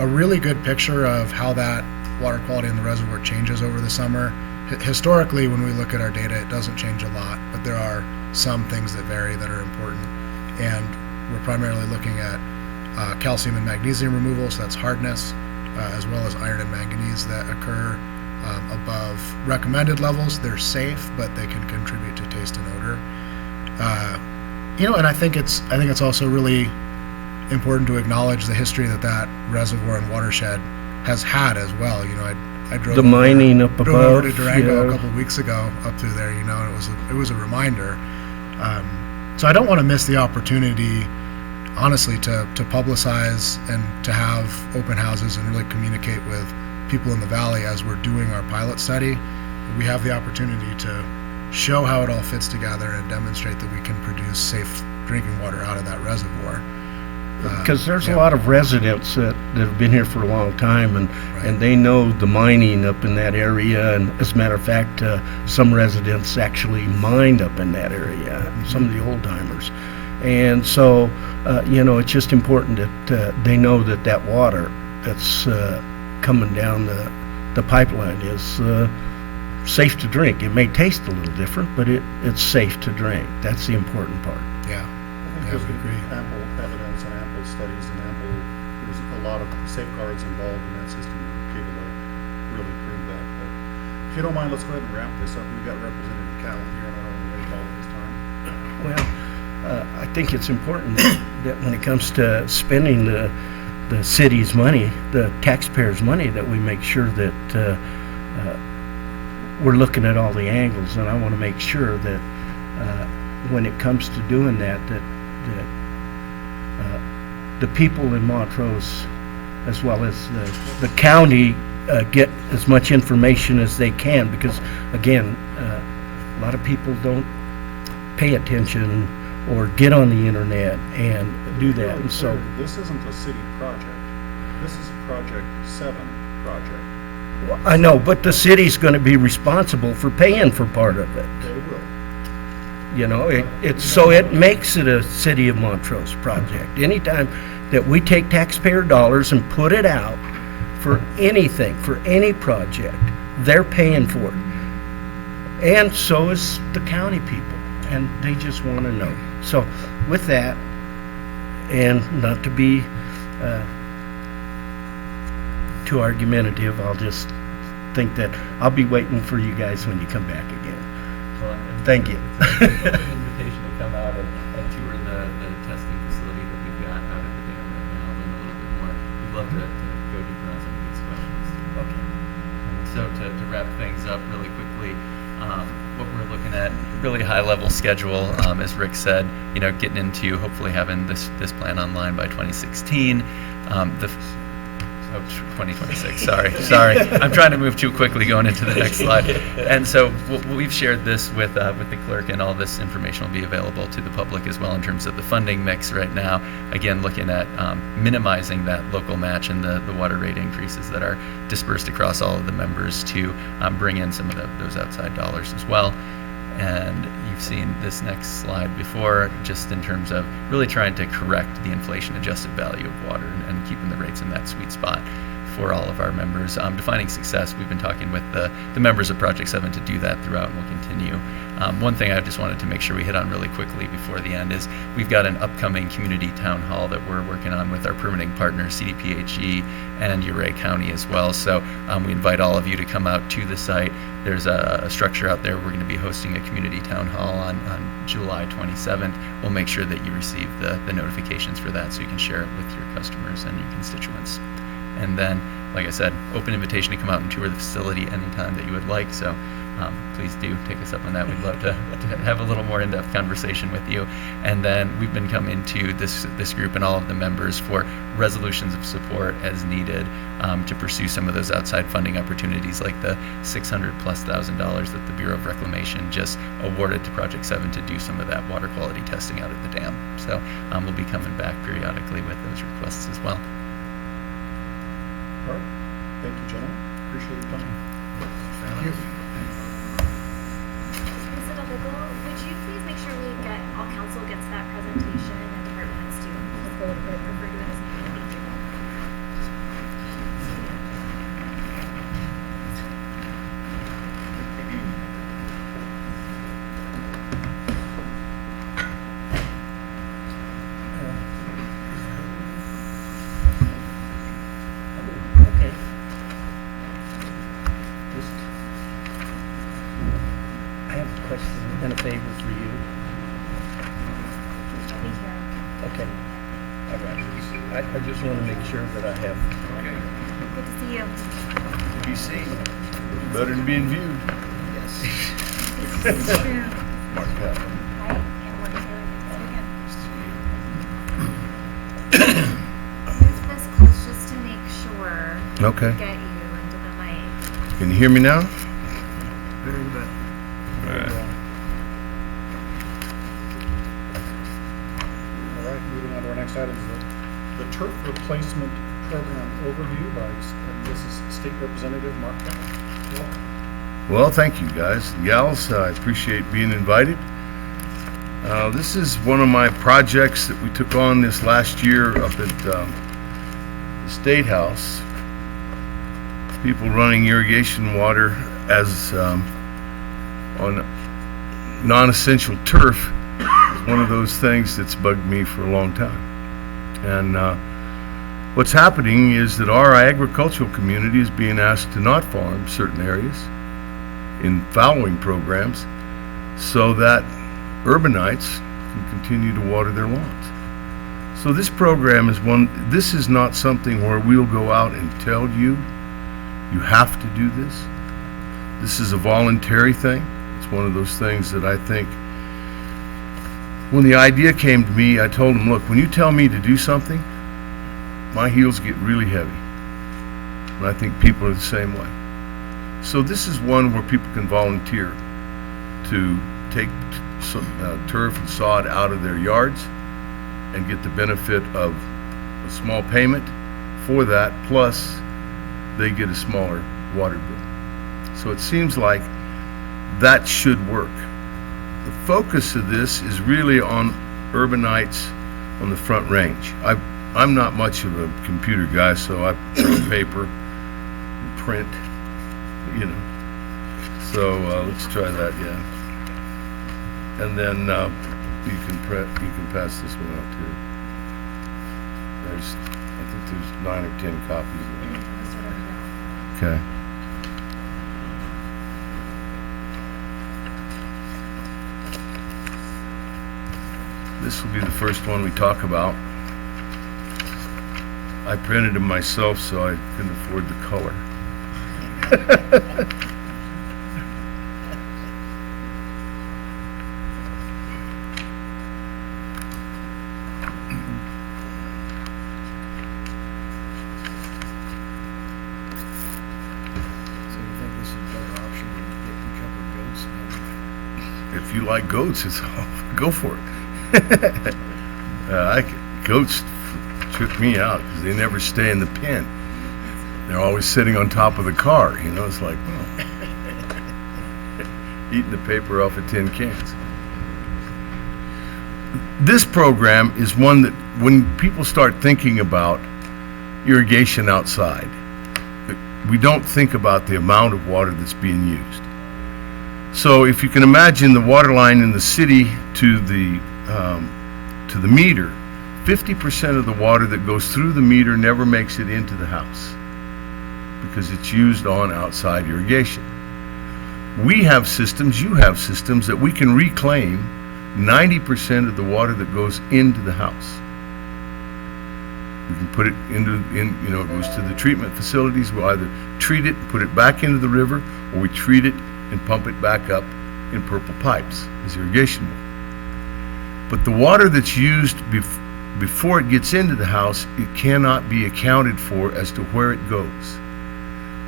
really good picture of how that water quality in the reservoir changes over the summer. Historically, when we look at our data, it doesn't change a lot, but there are some things that vary that are important. And we're primarily looking at calcium and magnesium removal, so that's hardness, as well as iron and manganese that occur above recommended levels. They're safe, but they can contribute to taste and odor. And I think it's also really important to acknowledge the history that reservoir and watershed has had as well. I drove the mining up drove above. over to Durango a couple of weeks ago up through there. And it was a reminder. So I don't want to miss the opportunity, honestly, to publicize and to have open houses and really communicate with people in the valley as we're doing our pilot study. We have the opportunity to show how it all fits together and demonstrate that we can produce safe drinking water out of that reservoir. Because there's a lot of residents that have been here for a long time, and they know the mining up in that area. And as a matter of fact, some residents actually mined up in that area, some of the old timers. And so, it's just important that they know that water that's coming down the pipeline is safe to drink. It may taste a little different, but it's safe to drink. That's the important part. Yeah. I think there's ample evidence and ample studies and there's a lot of safeguards involved in that system to be able to really prove that. But if you don't mind, let's go ahead and wrap this up. We've got Representative Callan here, and I don't want to waste all of his time. Well, I think it's important that when it comes to spending the city's money, the taxpayers' money, that we make sure that we're looking at all the angles. And I want to make sure that when it comes to doing that the people in Montrose, as well as the county, get as much information as they can, because again, a lot of people don't pay attention or get on the internet and do that. And so this isn't a city project. This is a Project 7 project. well, I know, but the city's going to be responsible for paying for part of it. They will. So it makes it a City of Montrose project. Anytime that we take taxpayer dollars and put it out for anything, for any project, they're paying for it. And so is the county people, and they just want to know. So with that, and not to be too argumentative, I'll just think that I'll be waiting for you guys when you come back again. Thank you. Invitation to come out and tour the testing facility that we've got out at the dam right now, learn a little bit more. We'd love to go deeper on some of these questions. Okay. So to wrap things up really quickly, what we're looking at, really high-level schedule, as Rick said, getting into hopefully having this plan online by 2016. 2026, sorry. I'm trying to move too quickly going into the next slide. And so we've shared this with the clerk, and all this information will be available to the public as well in terms of the funding mix right now. Again, looking at minimizing that local match and the water rate increases that are dispersed across all of the members to bring in some of those outside dollars as well. And you've seen this next slide before, just in terms of really trying to correct the inflation-adjusted value of water and keeping the rates in that sweet spot for all of our members. Defining success, we've been talking with the members of Project 7 to do that throughout, and we'll continue. One thing I just wanted to make sure we hit on really quickly before the end is we've got an upcoming community town hall that we're working on with our permitting partners, CDPHE and Uray County as well. So we invite all of you to come out to the site. There's a structure out there. We're going to be hosting a community town hall on July 27th. We'll make sure that you receive the notifications for that so you can share it with your customers and your constituents. And then, like I said, open invitation to come out and tour the facility anytime that you would like. So please do take us up on that. We'd love to have a little more in-depth conversation with you. And then we've been coming to this group and all of the members for resolutions of support as needed to pursue some of those outside funding opportunities, like the $600,000+ that the Bureau of Reclamation just awarded to Project 7 to do some of that water quality testing out at the dam. So we'll be coming back periodically with those requests as well. All right. Thank you, gentlemen. Appreciate your time. Thank you. Mr. Mcdougall, would you please make sure all council gets that presentation and department heads too? Let's go to refer to it as a meeting. request and a favor for you. I'll be here. Okay. All right. I just want to make sure that I have. Good to see you. To be seen, better than being viewed. This is true. Mark that. Right. And we're here this weekend. Move this close just to make sure. Okay. We get you into the mic. Can you hear me now? Very good. All right. All right, moving on to our next item is the turf replacement program overview by this is State Representative Mark Bell. Welcome. Well, thank you guys and gals. I appreciate being invited. This is one of my projects that we took on this last year up at the State House. People running irrigation water as on non-essential turf is one of those things that's bugged me for a long time. And what's happening is that our agricultural community is being asked to not farm certain areas in fallowing programs so that urbanites can continue to water their lawns. So this program is this is not something where we'll go out and tell you, you have to do this. This is a voluntary thing. It's one of those things that I think, when the idea came to me, I told them, look, when you tell me to do something, my heels get really heavy. And I think people are the same way. So this is one where people can volunteer to take some turf and sod out of their yards and get the benefit of a small payment for that, plus they get a smaller water bill. So it seems like that should work. The focus of this is really on urbanites on the Front Range. I'm not much of a computer guy, so I print paper and print, you know. So let's try that, yeah. And then you can pass this one out too. I think there's 9 or 10 copies. Okay. This will be the first one we talk about. I printed them myself, so I couldn't afford the color. If you like goats, go for it. Goats trip me out because they never stay in the pen. They're always sitting on top of the car. You know, it's like eating the paper off of tin cans. This program is one that when people start thinking about irrigation outside, we don't think about the amount of water that's being used. So if you can imagine the water line in the city to the meter, 50% of the water that goes through the meter never makes it into the house because it's used on outside irrigation. We have systems, you have systems that we can reclaim 90% of the water that goes into the house. We can put it it goes to the treatment facilities. We'll either treat it, put it back into the river, or we treat it and pump it back up in purple pipes as irrigation water. But the water that's used before it gets into the house, it cannot be accounted for as to where it goes.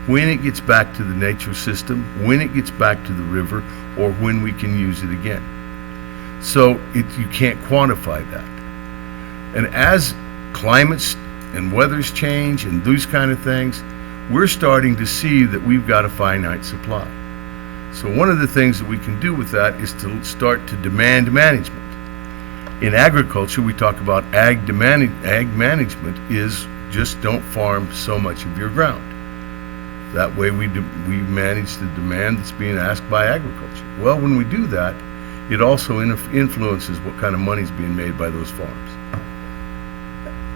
When it gets back to the nature system, when it gets back to the river, or when we can use it again. So you can't quantify that. And as climates and weathers change and those kind of things, we're starting to see that we've got a finite supply. So one of the things that we can do with that is to start to demand management. In agriculture, we talk about ag management is just don't farm so much of your ground. That way we manage the demand that's being asked by agriculture. Well, when we do that, it also influences what kind of money is being made by those farms.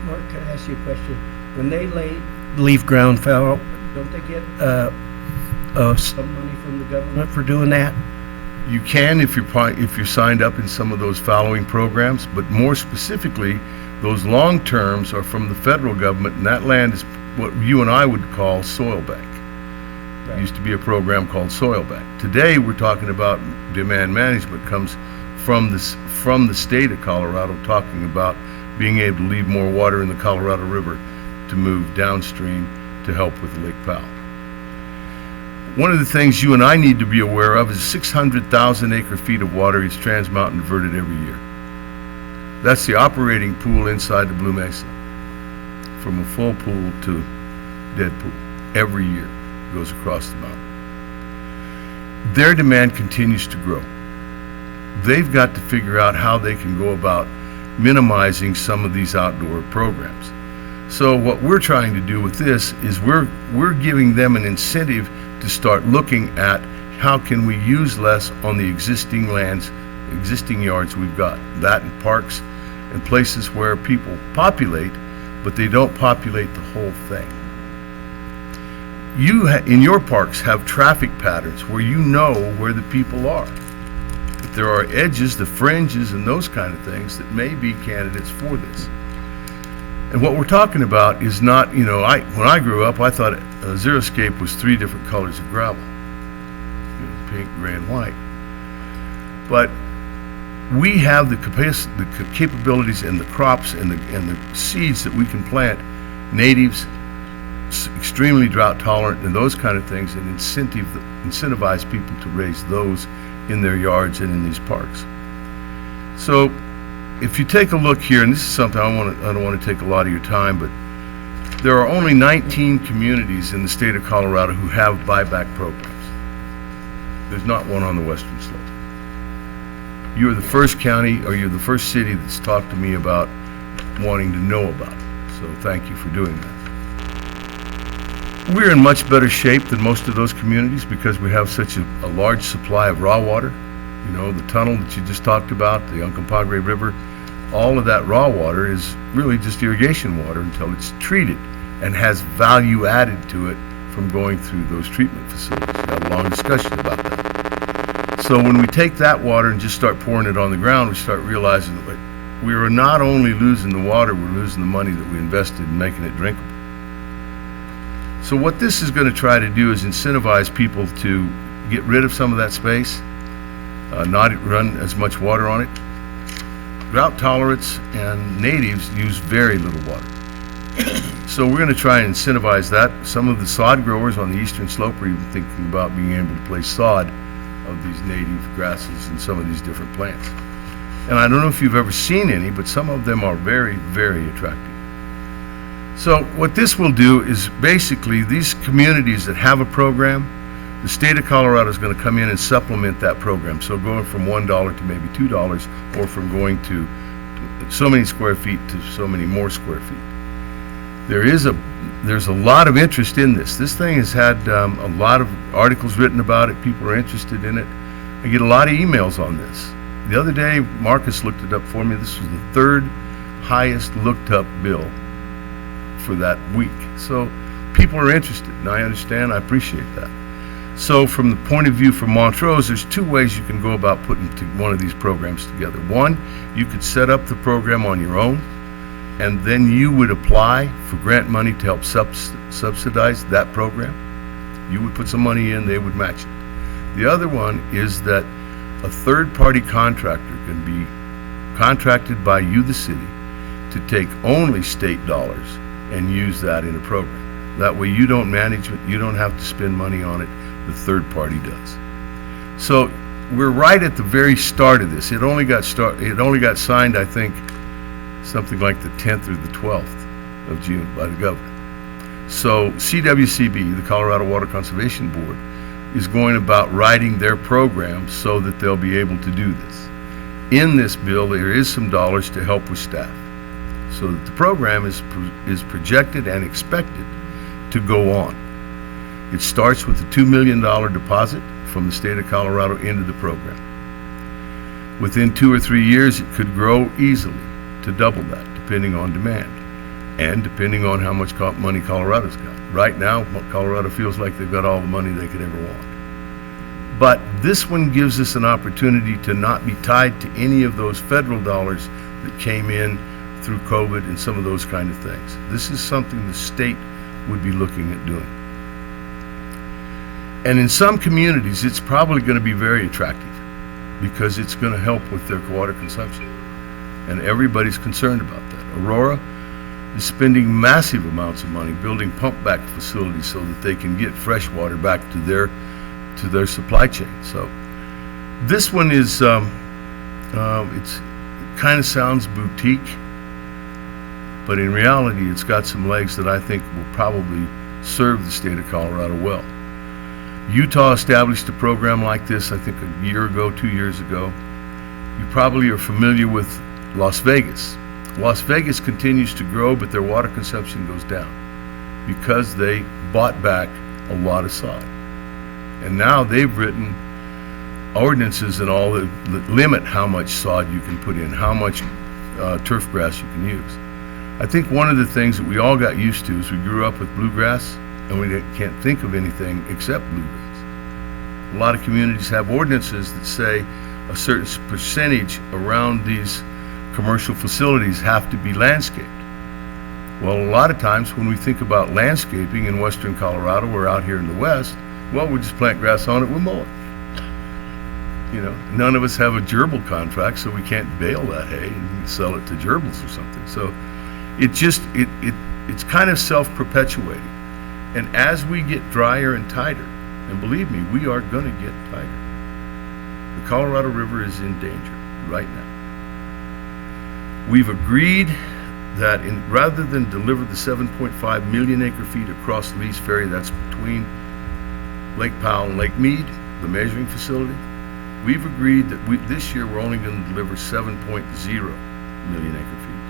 Mark, can I ask you a question? When they leave ground fallow, don't they get some money from the government for doing that? You can if you're signed up in some of those following programs, but more specifically, those long terms are from the federal government, and that land is what you and I would call soil bank. There used to be a program called Soil Bank. Today, we're talking about demand management comes from the state of Colorado, talking about being able to leave more water in the Colorado River to move downstream to help with Lake Powell. One of the things you and I need to be aware of is 600,000 acre-feet of water is Trans Mountain diverted every year. That's the operating pool inside the Blue Mesa. From a full pool to dead pool. Every year goes across the mountain. Their demand continues to grow. They've got to figure out how they can go about minimizing some of these outdoor programs. So what we're trying to do with this is we're giving them an incentive to start looking at how can we use less on the existing lands, existing yards we've got. That in parks and places where people populate, but they don't populate the whole thing. You, in your parks, have traffic patterns where you know where the people are. But there are edges, the fringes, and those kind of things that may be candidates for this. And what we're talking about is not, when I grew up, I thought a xeriscape was 3 different colors of gravel. Pink, gray, and white. But we have the capabilities and the crops and the seeds that we can plant, natives, extremely drought tolerant, and those kind of things, and incentivize people to raise those in their yards and in these parks. So if you take a look here, and this is something I don't want to take a lot of your time, but there are only 19 communities in the state of Colorado who have buyback programs. There's not one on the western slope. You're the first county, or you're the first city that's talked to me about wanting to know about it. So thank you for doing that. We're in much better shape than most of those communities because we have such a large supply of raw water. The tunnel that you just talked about, the Uncompahgre River, all of that raw water is really just irrigation water until it's treated and has value added to it from going through those treatment facilities. We had a long discussion about that. So when we take that water and just start pouring it on the ground, we start realizing that we are not only losing the water, we're losing the money that we invested in making it drinkable. So what this is going to try to do is incentivize people to get rid of some of that space, not run as much water on it. Drought tolerance and natives use very little water. So we're going to try and incentivize that. Some of the sod growers on the eastern slope are even thinking about being able to place sod of these native grasses and some of these different plants. And I don't know if you've ever seen any, but some of them are very, very attractive. So what this will do is basically these communities that have a program, the state of Colorado is going to come in and supplement that program. So going from $1 to maybe $2, or from going to so many square feet to so many more square feet. There's a lot of interest in this. This thing has had a lot of articles written about it. People are interested in it. I get a lot of emails on this. The other day, Marcus looked it up for me. This was the 3rd highest looked up bill for that week. So people are interested, and I understand, I appreciate that. So from the point of view for Montrose, there's 2 ways you can go about putting one of these programs together. One, you could set up the program on your own, and then you would apply for grant money to help subsidize that program. You would put some money in, they would match it. The other one is that a third-party contractor can be contracted by you, the city, to take only state dollars and use that in a program. That way you don't manage it, you don't have to spend money on it, the third party does. So we're right at the very start of this. It only got signed, I think, something like the 10th or the 12th of June by the governor. So CWCB, the Colorado Water Conservation Board, is going about writing their program so that they'll be able to do this. In this bill, there is some dollars to help with staff, so that the program is projected and expected to go on. It starts with a $2 million deposit from the state of Colorado into the program. Within 2 or 3 years, it could grow easily to double that, depending on demand and depending on how much money Colorado's got. Right now, Colorado feels like they've got all the money they could ever want. But this one gives us an opportunity to not be tied to any of those federal dollars that came in through COVID and some of those kind of things. This is something the state would be looking at doing. And in some communities, it's probably going to be very attractive because it's going to help with their water consumption. And everybody's concerned about that. Aurora is spending massive amounts of money building pump back facilities so that they can get fresh water back to their supply chain. So this one is, it kind of sounds boutique, but in reality, it's got some legs that I think will probably serve the state of Colorado well. Utah established a program like this, I think a year ago, 2 years ago. You probably are familiar with Las Vegas. Las Vegas continues to grow, but their water consumption goes down because they bought back a lot of sod. And now they've written ordinances and all that limit how much sod you can put in, how much turf grass you can use. I think one of the things that we all got used to is we grew up with bluegrass and we can't think of anything except bluegrass. A lot of communities have ordinances that say a certain percentage around these commercial facilities have to be landscaped. Well, a lot of times when we think about landscaping in western Colorado or out here in the west, well, we just plant grass on it, we'll mow it. You know, none of us have a gerbil contract, so we can't bale that hay and sell it to gerbils or something. So it's kind of self-perpetuating. And as we get drier and tighter, and believe me, we are going to get tighter. The Colorado River is in danger right now. We've agreed that rather than deliver the 7.5 million acre feet across Lee's Ferry, that's between Lake Powell and Lake Mead, the measuring facility, we've agreed that this year we're only going to deliver 7.0 million acre feet.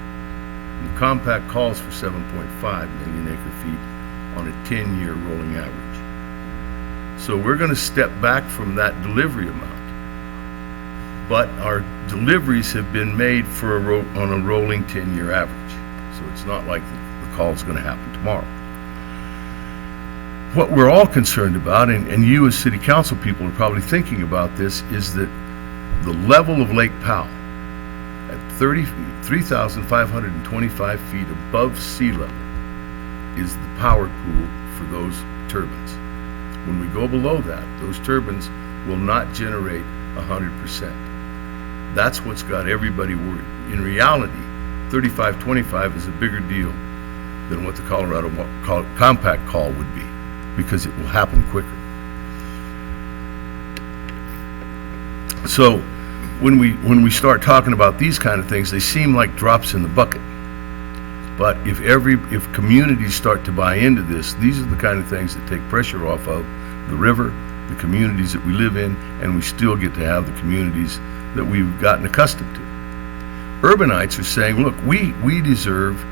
And the compact calls for 7.5 million acre feet on a 10-year rolling average. So we're going to step back from that delivery amount. But our deliveries have been made on a rolling 10-year average. So it's not like the call is going to happen tomorrow. What we're all concerned about, and you as city council people are probably thinking about this, is that the level of Lake Powell at 3,525 feet above sea level is the power pool for those turbines. When we go below that, those turbines will not generate 100%. That's what's got everybody worried. In reality, 3525 is a bigger deal than what the Colorado compact call would be, because it will happen quicker. So when we start talking about these kind of things, they seem like drops in the bucket. But if communities start to buy into this, these are the kind of things that take pressure off of the river, the communities that we live in, and we still get to have the communities that we've gotten accustomed to. Urbanites are saying, look, we deserve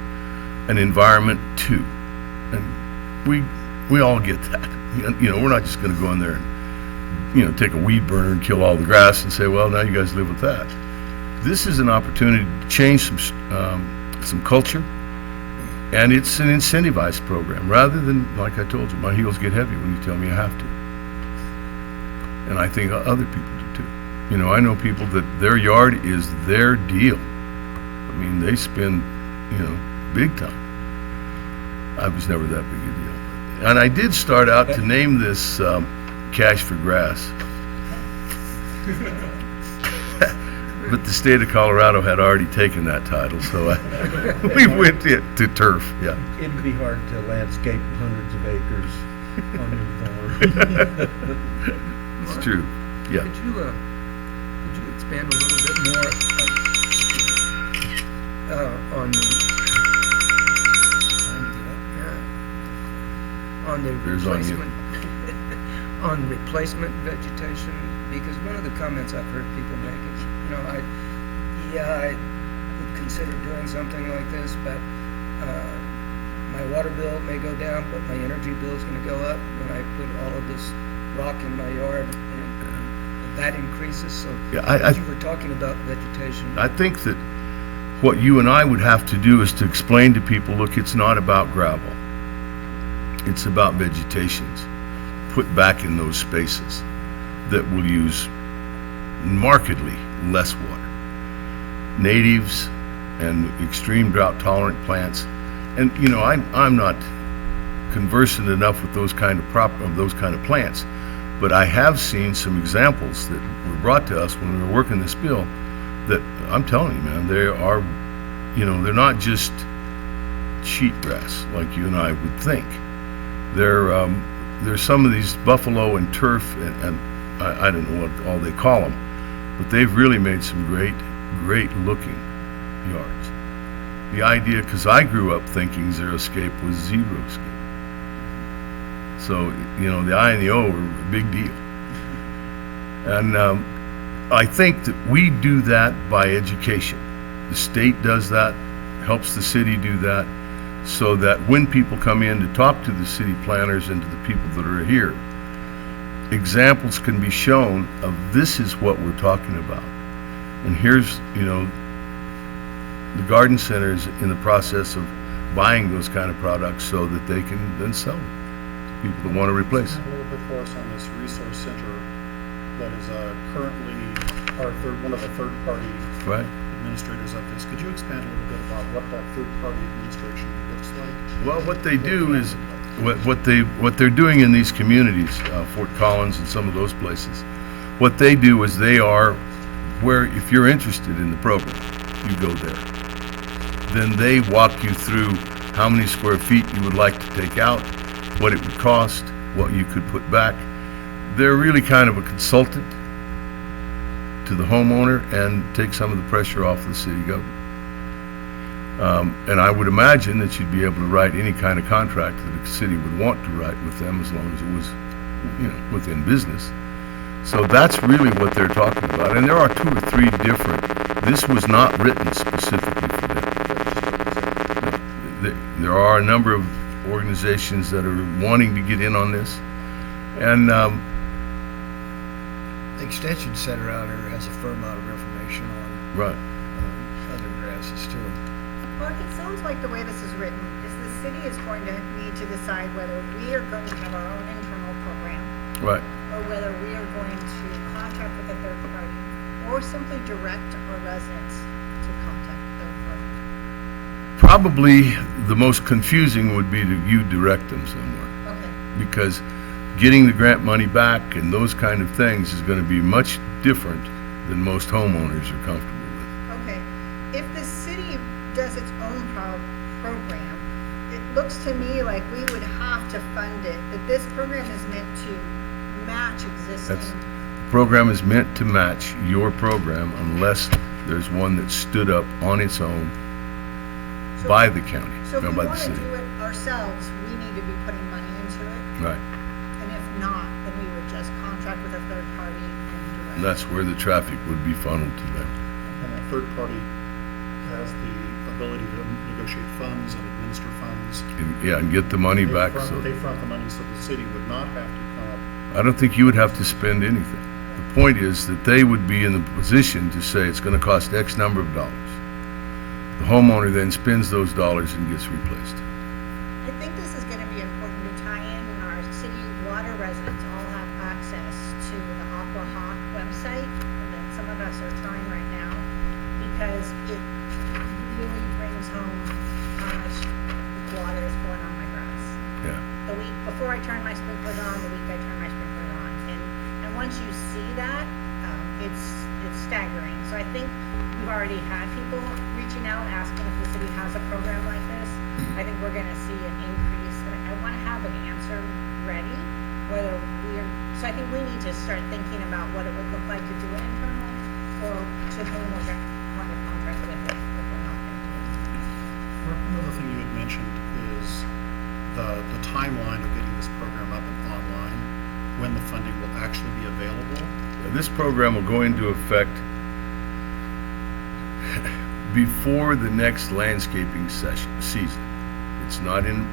an environment too. And we all get that. You know, we're not just going to go in there and, you know, take a weed burner and kill all the grass and say, well, now you guys live with that. This is an opportunity to change some culture, and it's an incentivized program rather than, like I told you, my heels get heavy when you tell me I have to. And I think other people do too. You know, I know people that their yard is their deal. I mean, they spend, you know, big time. I was never that big a deal. And I did start out to name this Cash for Grass. But the state of Colorado had already taken that title, so we went to turf, yeah. It'd be hard to landscape hundreds of acres on your farm. It's true, yeah. Could you expand a little bit more on the replacement on replacement vegetation? Because one of the comments I've heard people make is, you know, I would consider doing something like this, but my water bill may go down, but my energy bill is going to go up when I put all of this rock in my yard, and that increases. So yeah, you were talking about vegetation. I think that what you and I would have to do is to explain to people, look, it's not about gravel. It's about vegetations put back in those spaces. that will use markedly less water. Natives and extreme drought tolerant plants. And you know, I'm not conversant enough with those kind of plants, but I have seen some examples that were brought to us when we were working this bill that I'm telling you, man, they are, you know, they're not just cheatgrass like you and I would think. There's some of these buffalo and turf and I don't know what all they call them, but they've really made some great looking yards. The idea, because I grew up thinking xeriscape was zero-scape. So, you know, the I and the O were a big deal. And I think that we do that by education. The state does that, helps the city do that, so that when people come in to talk to the city planners and to the people that are here, examples can be shown of this is what we're talking about. And here's, you know, the garden center is in the process of buying those kind of products so that they can then sell them to people that want to replace. A little bit for us on this resource center that is currently one of the third-party administrators of this. Could you expand a little bit about what that third-party administration looks like? Well, what they do is what they're doing in these communities, Fort Collins and some of those places. What they do is they are where, if you're interested in the program, you go there. Then they walk you through how many square feet you would like to take out, what it would cost, what you could put back. They're really kind of a consultant to the homeowner and take some of the pressure off the city government. And I would imagine that you'd be able to write any kind of contract that the city would want to write with them as long as it was, you know, within business. So that's really what they're talking about. And there are 2 or 3 different, this was not written specifically for them. There are a number of organizations that are wanting to get in on this. And the Extension Center out here has a fair amount of information on other grasses too. Mark, it sounds like the way this is written is the city is going to need to decide whether we are going to have our own internal program. Right. Or whether we are going to contract with a third party or simply direct our residents to contact third parties. Probably the most confusing would be you direct them somewhere. Okay. Because getting the grant money back and those kind of things is going to be much different than most homeowners are comfortable with. Okay. If the city does its own program, it looks to me like we would have to fund it, that this program is meant to match existing. The program is meant to match your program unless there's one that stood up on its own by the county, So if we by the want to city. do it ourselves, we need to be putting money into it. Right. And if not, then we would just contract with a third party and direct. And that's where the traffic would be funneled to them. And that third party has the ability to negotiate funds and administer funds. And get the money They back. They front the money so the city would not have to come up. I don't think you would have to spend anything. The point is that they would be in the position to say it's going to cost X number of dollars. The homeowner then spends those dollars and gets replaced. I think this is going to be important to tie in when our city water residents all have access to the Aqua Hawk website that some of us are trying right now, because it really brings home how much water is going on my grass. Yeah. The week before I turn my sprinklers on, the week I turn my sprinklers on, and once you see that, it's staggering. So I think we've already had people reaching out asking if the city has a program like this. I think we're going to see an increase, and I want to have an answer ready. Whether so I think we need to start thinking about what it would look like to do it internal, or to whom we're going to want to contract with if we're not going to do it. Another thing you had mentioned is the timeline of getting this program up and online, when the funding will actually be available. This program will go into effect before the next landscaping season. It's not in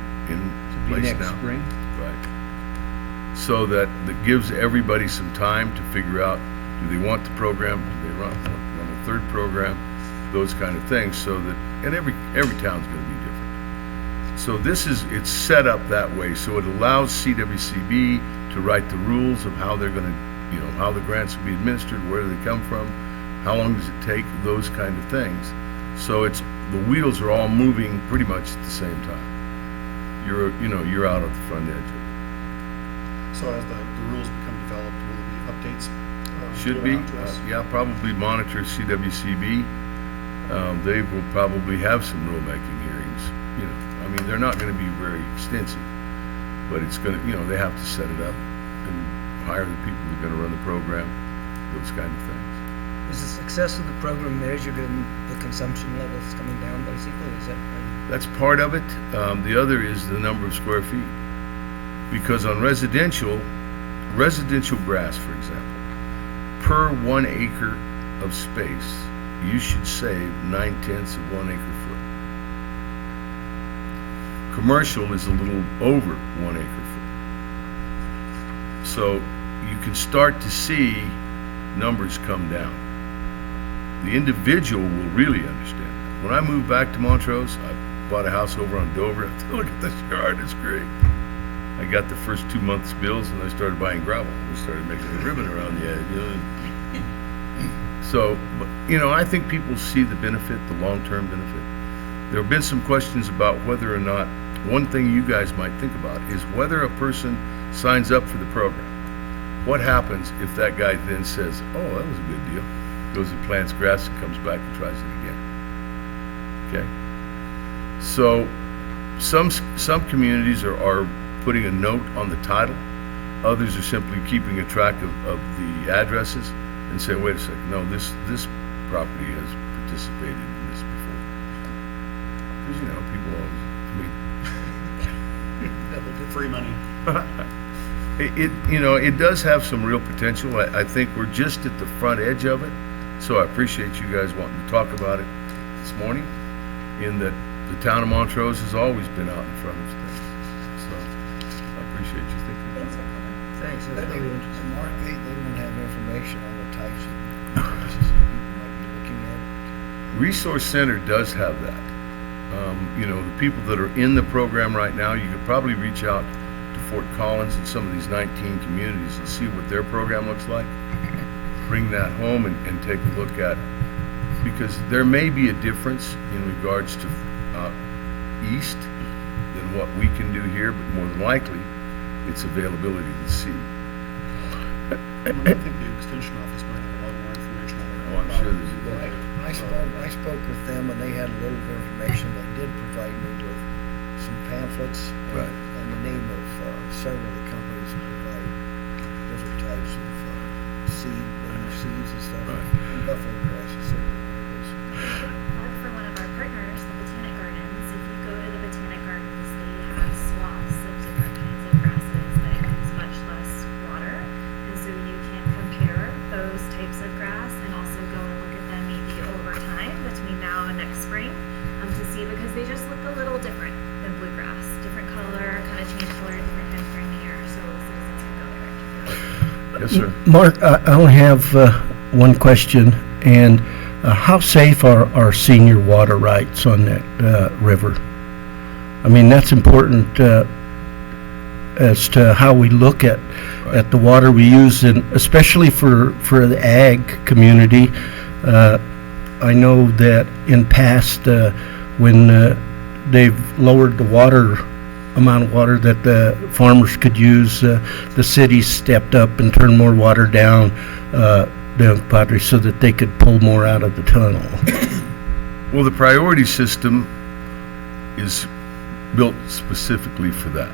place next now. spring? Right. So that gives everybody some time to figure out, do they want the program, do they run a third program, those kind of things, so that, and every town's going to be different. So it's set up that way, so it allows CWCB to write the rules of how they're going to you know, how the grants will be administered, where do they come from, how long does it take, those kind of things. So it's, the wheels are all moving pretty much at the same time. You're out at the front edge of it. So as the rules become developed, will there be updates? Should given be, out to us? yeah, probably monitor CWCB. They will probably have some rulemaking hearings, you know. I mean, they're not gonna be very extensive, but it's gonna, you know, they have to set it up and hire the people that are gonna run the program, those kind of things. Is the success of the program measured in the consumption levels coming down, basically? Is that? That's part of it. The other is the number of square feet. Because on residential grass, for example, per 1 acre of space, you should save 9/10 of 1 acre foot. Commercial is a little over 1 acre foot. So you can start to see numbers come down. The individual will really understand that. When I moved back to Montrose, I bought a house over on Dover. I thought, look at this yard, it's great. I got the first 2 months' bills and I started buying gravel. We started making a ribbon around the edge, you know. So, you know, I think people see the benefit, the long-term benefit. There have been some questions about whether or not, one thing you guys might think about is whether a person signs up for the program. What happens if that guy then says, oh, that was a good deal, goes and plants grass and comes back and tries it again? Okay? So some communities are putting a note on the title. Others are simply keeping a track of the addresses and say, wait a second, no, this property has participated in this before. Because, you know, people always, Free money. It does have some real potential. I think we're just at the front edge of it. So I appreciate you guys wanting to talk about it this morning, in that the town of Montrose has always been out in front of things. So I appreciate you thinking about it. Thanks. That's really interesting. Mark, they don't have information on the types of places people might be looking at. Resource Center does have that. The people that are in the program right now, you could probably reach out to Fort Collins and some of these 19 communities and see what their program looks like. Bring that home and take a look at, because there may be a difference in regards to east than what we can do here, but more than likely, it's availability to see. I think the extension office might have a lot more information on it. Oh, I'm sure there's I spoke with them and they had a little bit of information. They did provide me with some pamphlets Right. and the name of several of the companies that provide different types of seeds and stuff. Right. And buffalo grass is certainly one of those. Plug for one of our partners, the Botanic Gardens. If you go to the Botanic Gardens, they have swaths of different kinds of grasses that use much less water. And so you can compare those types of grass and also go and look at them maybe over time between now and next spring to see, because they just look a little different than bluegrass. Different color, kind of change color at different times during the year. So citizens can go there and check it out. Yes, sir. Mark, I only have one question, and how safe are senior water rights on that river? I mean, that's important as to how we look at the water we use, and especially for the ag community. I know that in past, when they've lowered the amount of water that the farmers could use, the city stepped up and turned more water down the Padre so that they could pull more out of the tunnel. Well, the priority system is built specifically for that.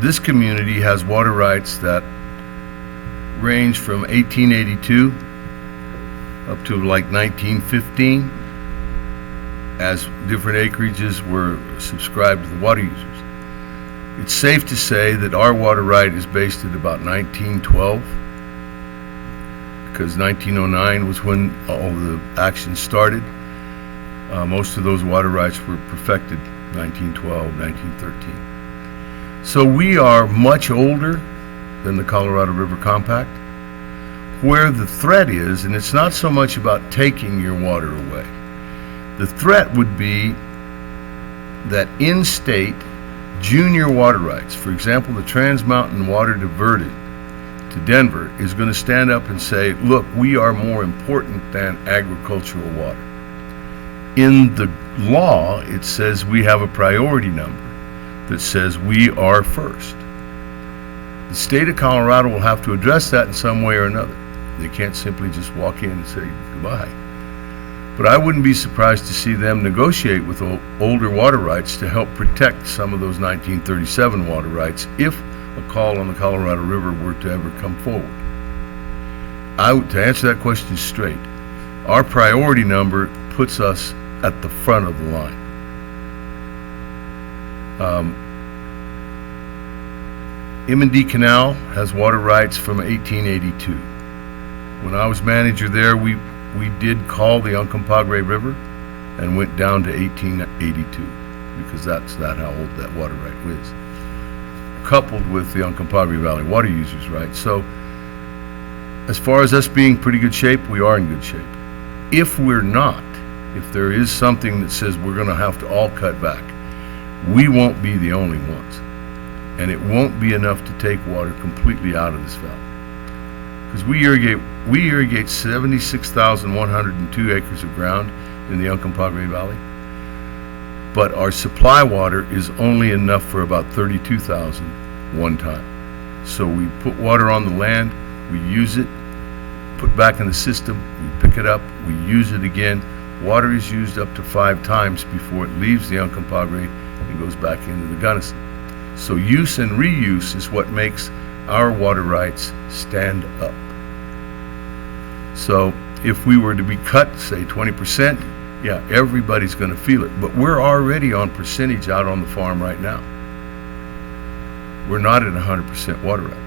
This community has water rights that range from 1882 up to like 1915, as different acreages were subscribed to the water users. It's safe to say that our water right is based at about 1912, because 1909 was when all the action started. Most of those water rights were perfected 1912, 1913. So we are much older than the Colorado River Compact. Where the threat is, and it's not so much about taking your water away. The threat would be that in-state junior water rights, for example, the Trans Mountain Water diverted to Denver is going to stand up and say, look, we are more important than agricultural water. In the law, it says we have a priority number that says we are first. The state of Colorado will have to address that in some way or another. They can't simply just walk in and say goodbye. But I wouldn't be surprised to see them negotiate with older water rights to help protect some of those 1937 water rights if a call on the Colorado River were to ever come forward. To answer that question straight, our priority number puts us at the front of the line. M&D Canal has water rights from 1882. When I was manager there, we did call the Uncompahgre River and went down to 1882 because that's how old that water right is, coupled with the Uncompahgre Valley water users rights. So as far as us being pretty good shape, we are in good shape. If we're not, if there is something that says we're going to have to all cut back, we won't be the only ones. And it won't be enough to take water completely out of this valley. Because we irrigate 76,102 acres of ground in the Uncompahgre Valley. But our supply water is only enough for about 32,000 one time. So we put water on the land, we use it, put back in the system, we pick it up, we use it again. Water is used up to 5 times before it leaves the Uncompahgre and goes back into the Gunnison. So use and reuse is what makes our water rights stand up. So if we were to be cut, say 20%, yeah, everybody's going to feel it. But we're already on percentage out on the farm right now. We're not at 100% water right.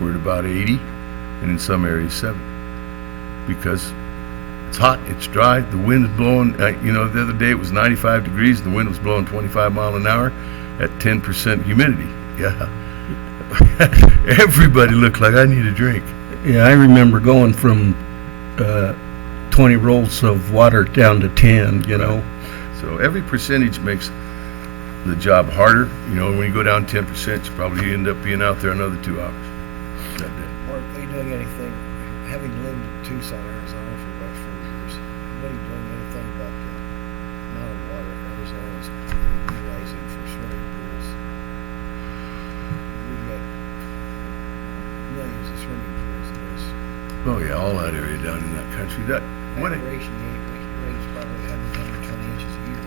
We're at about 80, and in some areas 70. Because it's hot, it's dry, the wind's blowing. The other day it was 95 degrees, and the wind was blowing 25 miles an hour at 10% humidity. Yeah. Everybody looked like I need a drink. Yeah, I remember going from 20 rolls of water down to 10, So every percentage makes the job harder. When you go down 10%, you probably end up being out there another 2 hours that day. Are they doing anything, having lived in Tucson, Arizona for about 4 years, are they doing anything about the amount of water Arizona is utilizing for swimming pools? We've got millions of swimming pools in this. Oh yeah, all that area down in that country. Evaporation rates probably haven't done 20 inches a year.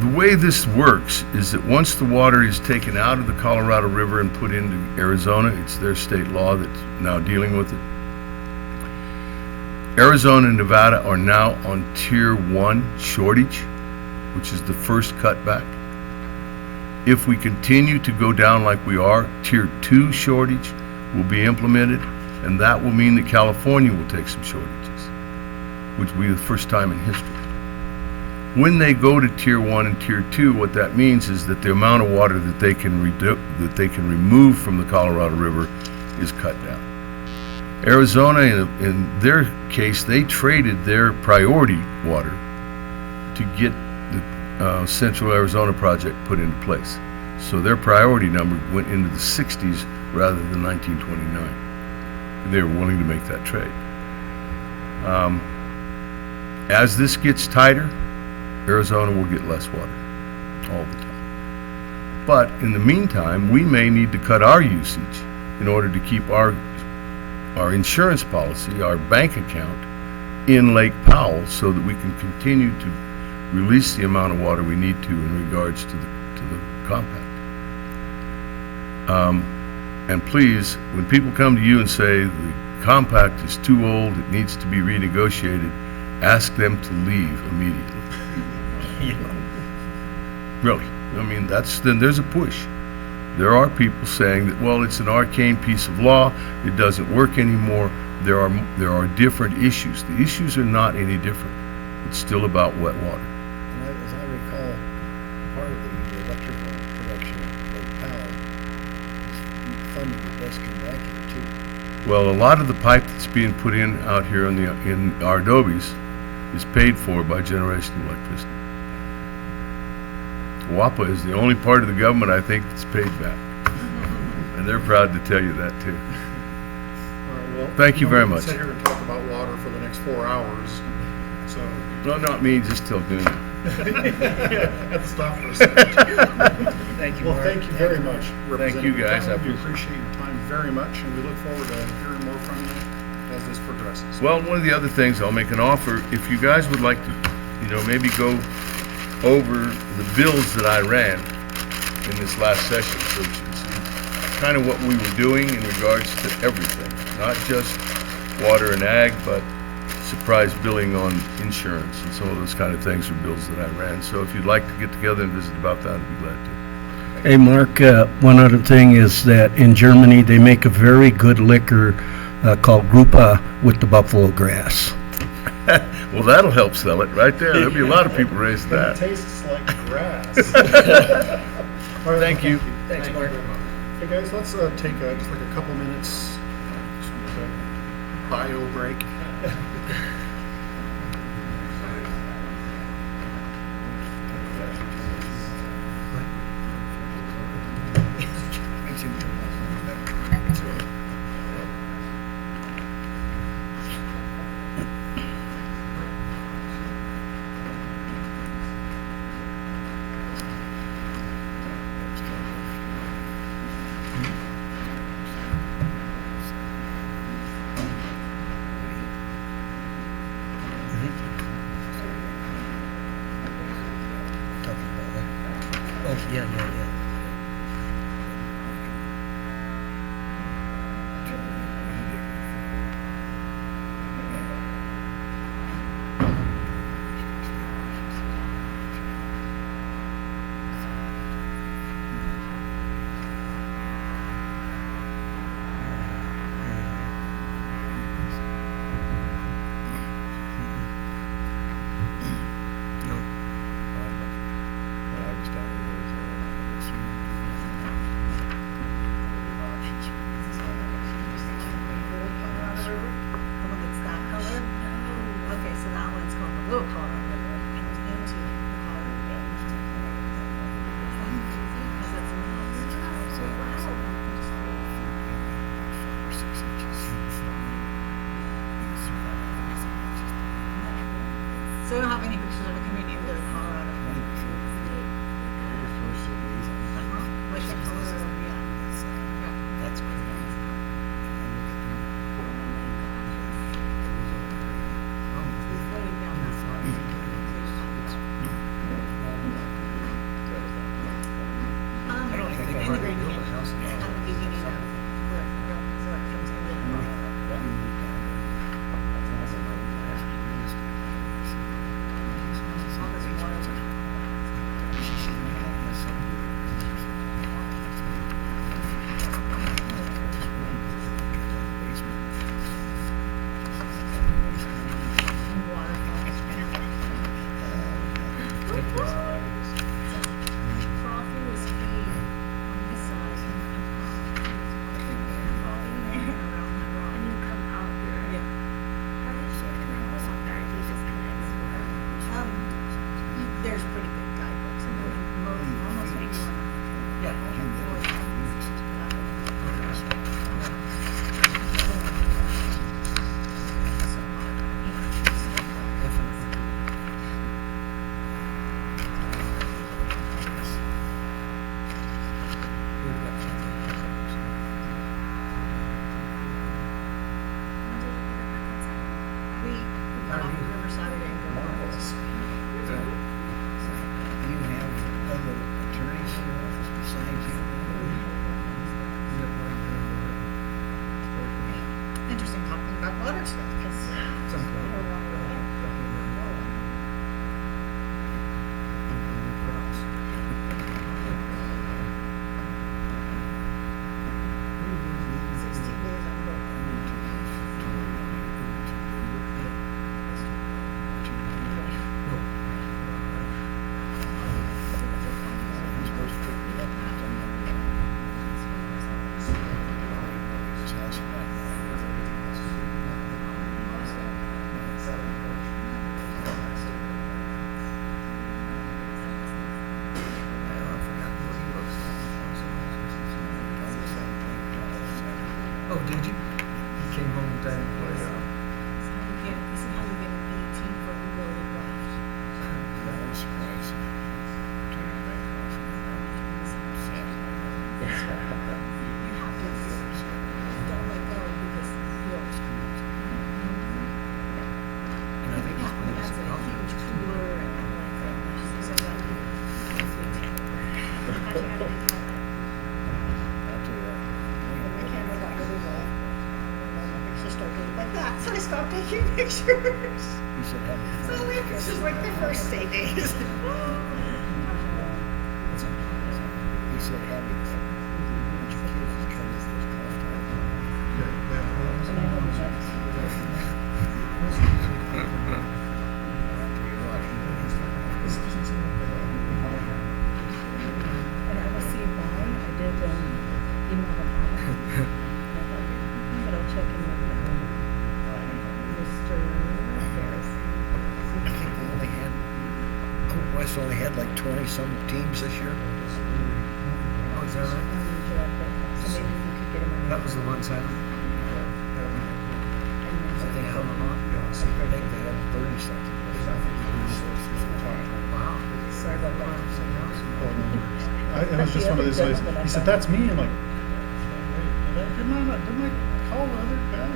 The way this works is that once the water is taken out of the Colorado River and put into Arizona, it's their state law that's now dealing with it. Arizona and Nevada are now on Tier 1 shortage, which is the first cutback. If we continue to go down like we are, Tier 2 shortage will be implemented, and that will mean that California will take some shortages, which will be the first time in history. When they go to Tier 1 and Tier 2, what that means is that the amount of water that they can remove from the Colorado River is cut down. Arizona, in their case, they traded their priority water to get the Central Arizona project put into place. So their priority number went into the 60s rather than 1929. They were willing to make that trade. As this gets tighter, Arizona will get less water all the time. But in the meantime, we may need to cut our usage in order to keep our insurance policy, our bank account in Lake Powell so that we can continue to release the amount of water we need to in regards to the compact. And please, when people come to you and say the compact is too old, it needs to be renegotiated, ask them to leave immediately. Really. Then there's a push. There are people saying that, well, it's an arcane piece of law, it doesn't work anymore. There are different issues. The issues are not any different. It's still about wet water. And as I recall, part of the electrical production at Lake Powell is funding the best come back here too. Well, a lot of the pipe that's being put in out here in our adobes is paid for by generation of electricity. WAPA is the only part of the government I think that's paid back. And they're proud to tell you that, too. All right, well, Thank you very we can much. sit here and talk about water for the next 4 hours, so. No, not me, just till noon. Yeah, have to stop for a second. Thank you, Well, Mark. thank you very much. Thank you, guys. I We appreciate your time very much, and we look forward to hearing more from you as this progresses. Well, one of the other things, I'll make an offer, if you guys would like to, maybe go over the bills that I ran in this last session, so you can see kind of what we were doing in regards to everything, not just water and ag, but surprise billing on insurance and some of those kind of things are bills that I ran. So if you'd like to get together and visit about that, I'd be glad to. Hey, Mark, one other thing is that in Germany, they make a very good liquor called Grupa with the buffalo grass. Well, that'll help sell it right there. There'll be a lot of people raising But that. it tastes like grass. All right, Thank you. Thanks, Mark. Hey, guys, let's take just like a couple minutes, just a bio break. Oh, yeah. So I don't have any pictures of the community of Colorado. Like the color, yeah. That's great. I don't think they ever built a house in At the beginning of where it comes in. There's pretty good guidebooks in there. Almost anyone. Yeah. We got off the river Saturday and go to You have other attorneys in your office besides you? Interesting talking about water stuff because Oh, did you? You came home in time to play. Like that, so I stopped taking pictures. So I think this is like the first day days. He said, having a bunch of kids come with this And I will see why I did email them all. But I'll check in with Mr. Harris. I think they only had, West only had like 20-some teams this year. Oh, is that right? So maybe we could get him on. That was the one side. I think how I think they had 30-something. Wow. Sorry about that. It was just one of those days. He said, "That's me." I'm like, didn't I call the other guy?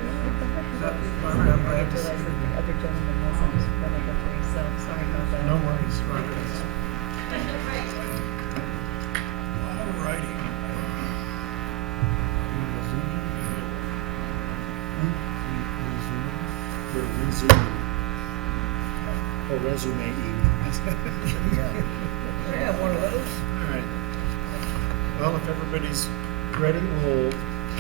Barbara, I'm glad to see realize that the other gentleman wasn't one of the three, so sorry about that. No worries. All righty. We're resuming. Or resume-ing. We have one of those. All right. Well, if everybody's ready, we'll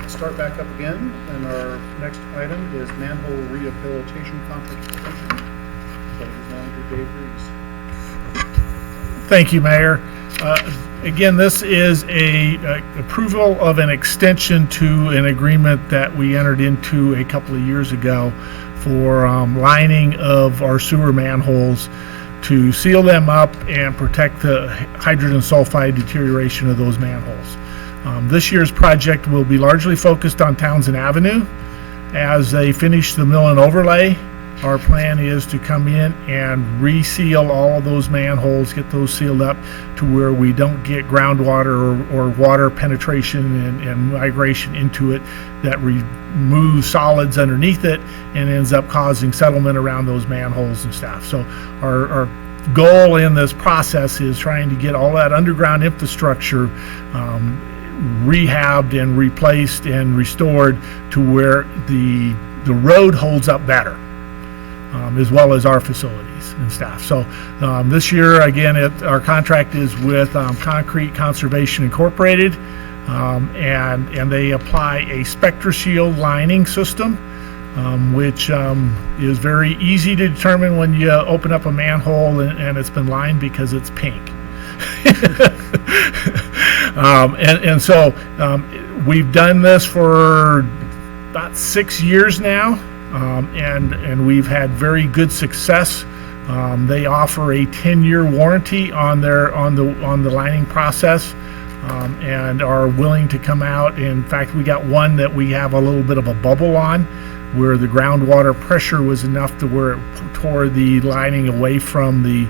start back up again. And our next item is Manville Rehabilitation Conference Extension. Project Manager Dave Reeves. Thank you, Mayor. Again, this is a approval of an extension to an agreement that we entered into a couple of years ago for lining of our sewer manholes to seal them up and protect the hydrogen sulfide deterioration of those manholes. This year's project will be largely focused on Townsend Avenue. As they finish the mill and overlay, our plan is to come in and reseal all of those manholes, get those sealed up to where we don't get groundwater or water penetration and migration into it that removes solids underneath it and ends up causing settlement around those manholes and stuff. So our goal in this process is trying to get all that underground infrastructure rehabbed and replaced and restored to where the road holds up better. As well as our facilities and staff. So this year, again, our contract is with Concrete Conservation Incorporated, and they apply a SpectraShield lining system, which is very easy to determine when you open up a manhole and it's been lined because it's pink. So we've done this for about 6 years now. And we've had very good success. They offer a 10-year warranty on the lining process, and are willing to come out. In fact, we got one that we have a little bit of a bubble on, where the groundwater pressure was enough to where it tore the lining away from the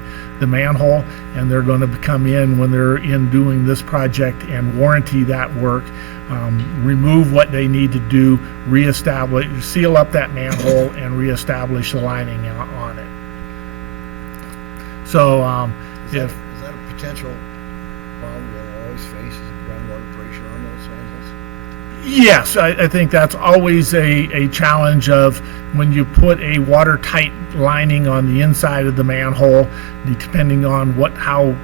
manhole, and they're going to come in when they're in doing this project and warranty that work. Remove what they need to do, reestablish, seal up that manhole, and reestablish the lining on it. So, Is that a potential problem that always faces groundwater pressure on those manholes? Yes, I think that's always a challenge of when you put a watertight lining on the inside of the manhole, depending on how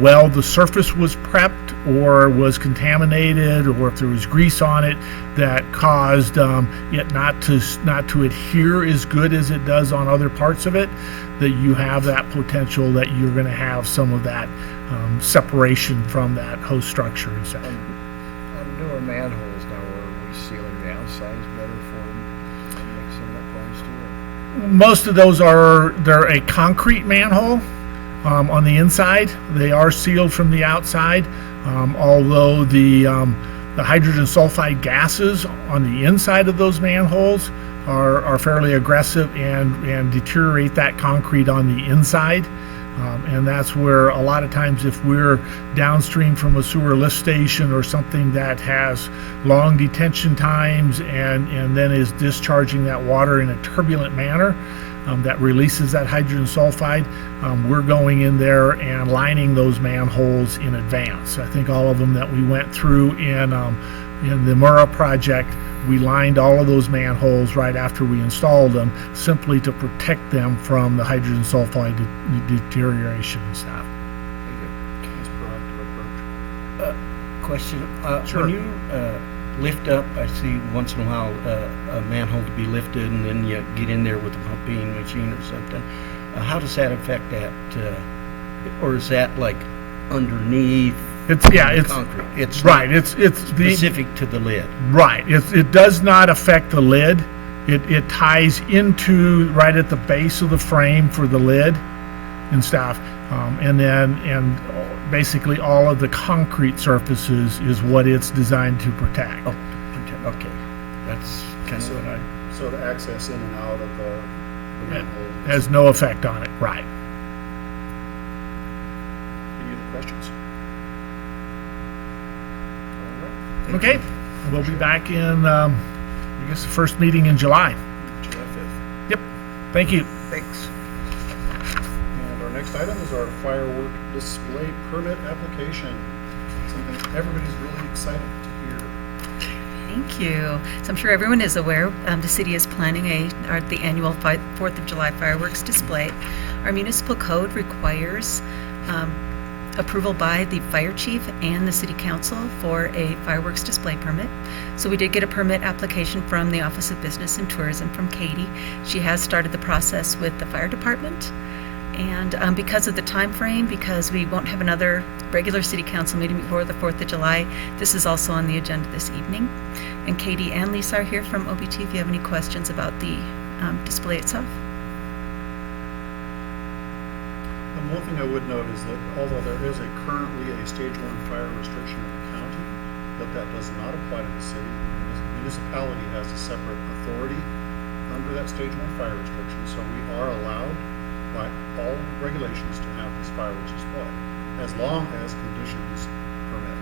well the surface was prepped or was contaminated, or if there was grease on it that caused it not to adhere as good as it does on other parts of it, that you have that potential that you're going to have some of that separation from that host structure and stuff. On newer manholes now, are we sealing the outsides better for them and make some of that problems too? Most of those they're a concrete manhole. On the inside, they are sealed from the outside, although the the hydrogen sulfide gases on the inside of those manholes are fairly aggressive and deteriorate that concrete on the inside. And that's where a lot of times if we're downstream from a sewer lift station or something that has long detention times and then is discharging that water in a turbulent manner, that releases that hydrogen sulfide, we're going in there and lining those manholes in advance. I think all of them that we went through in the Murrah project, we lined all of those manholes right after we installed them, simply to protect them from the hydrogen sulfide deterioration and stuff. Question, Sure. when you lift up, I see once in a while a manhole to be lifted and then you get in there with a pumping machine or something. How does that affect that? Or is that like underneath It's concrete? It's right. not It's specific to the lid. Right. It does not affect the lid. It ties into right at the base of the frame for the lid and stuff. And basically all of the concrete surfaces is what it's designed to protect. Oh, okay. That's kind of what I... So to access in and out of the manhole. Has no effect on it. Right. Any other questions? Okay. We'll be back in, I guess, the first meeting in July. July 5th. Yep. Thank you. Thanks. And our next item is our firework display permit application. Something everybody's really excited to hear. Thank you. So I'm sure everyone is aware, the city is planning the annual 4th of July fireworks display. Our municipal code requires approval by the fire chief and the city council for a fireworks display permit. So we did get a permit application from the Office of Business and Tourism from Katie. She has started the process with the fire department. And because of the time frame, because we won't have another regular city council meeting before the 4th of July, this is also on the agenda this evening. And Katie and Lisa are here from OBT if you have any questions about the display itself. One thing I would note is that although there is currently a stage 1 fire restriction in the county, that does not apply to the city. The municipality has a separate authority under that stage 1 fire restriction, so we are allowed by all regulations to have this fireworks display, as long as conditions permit.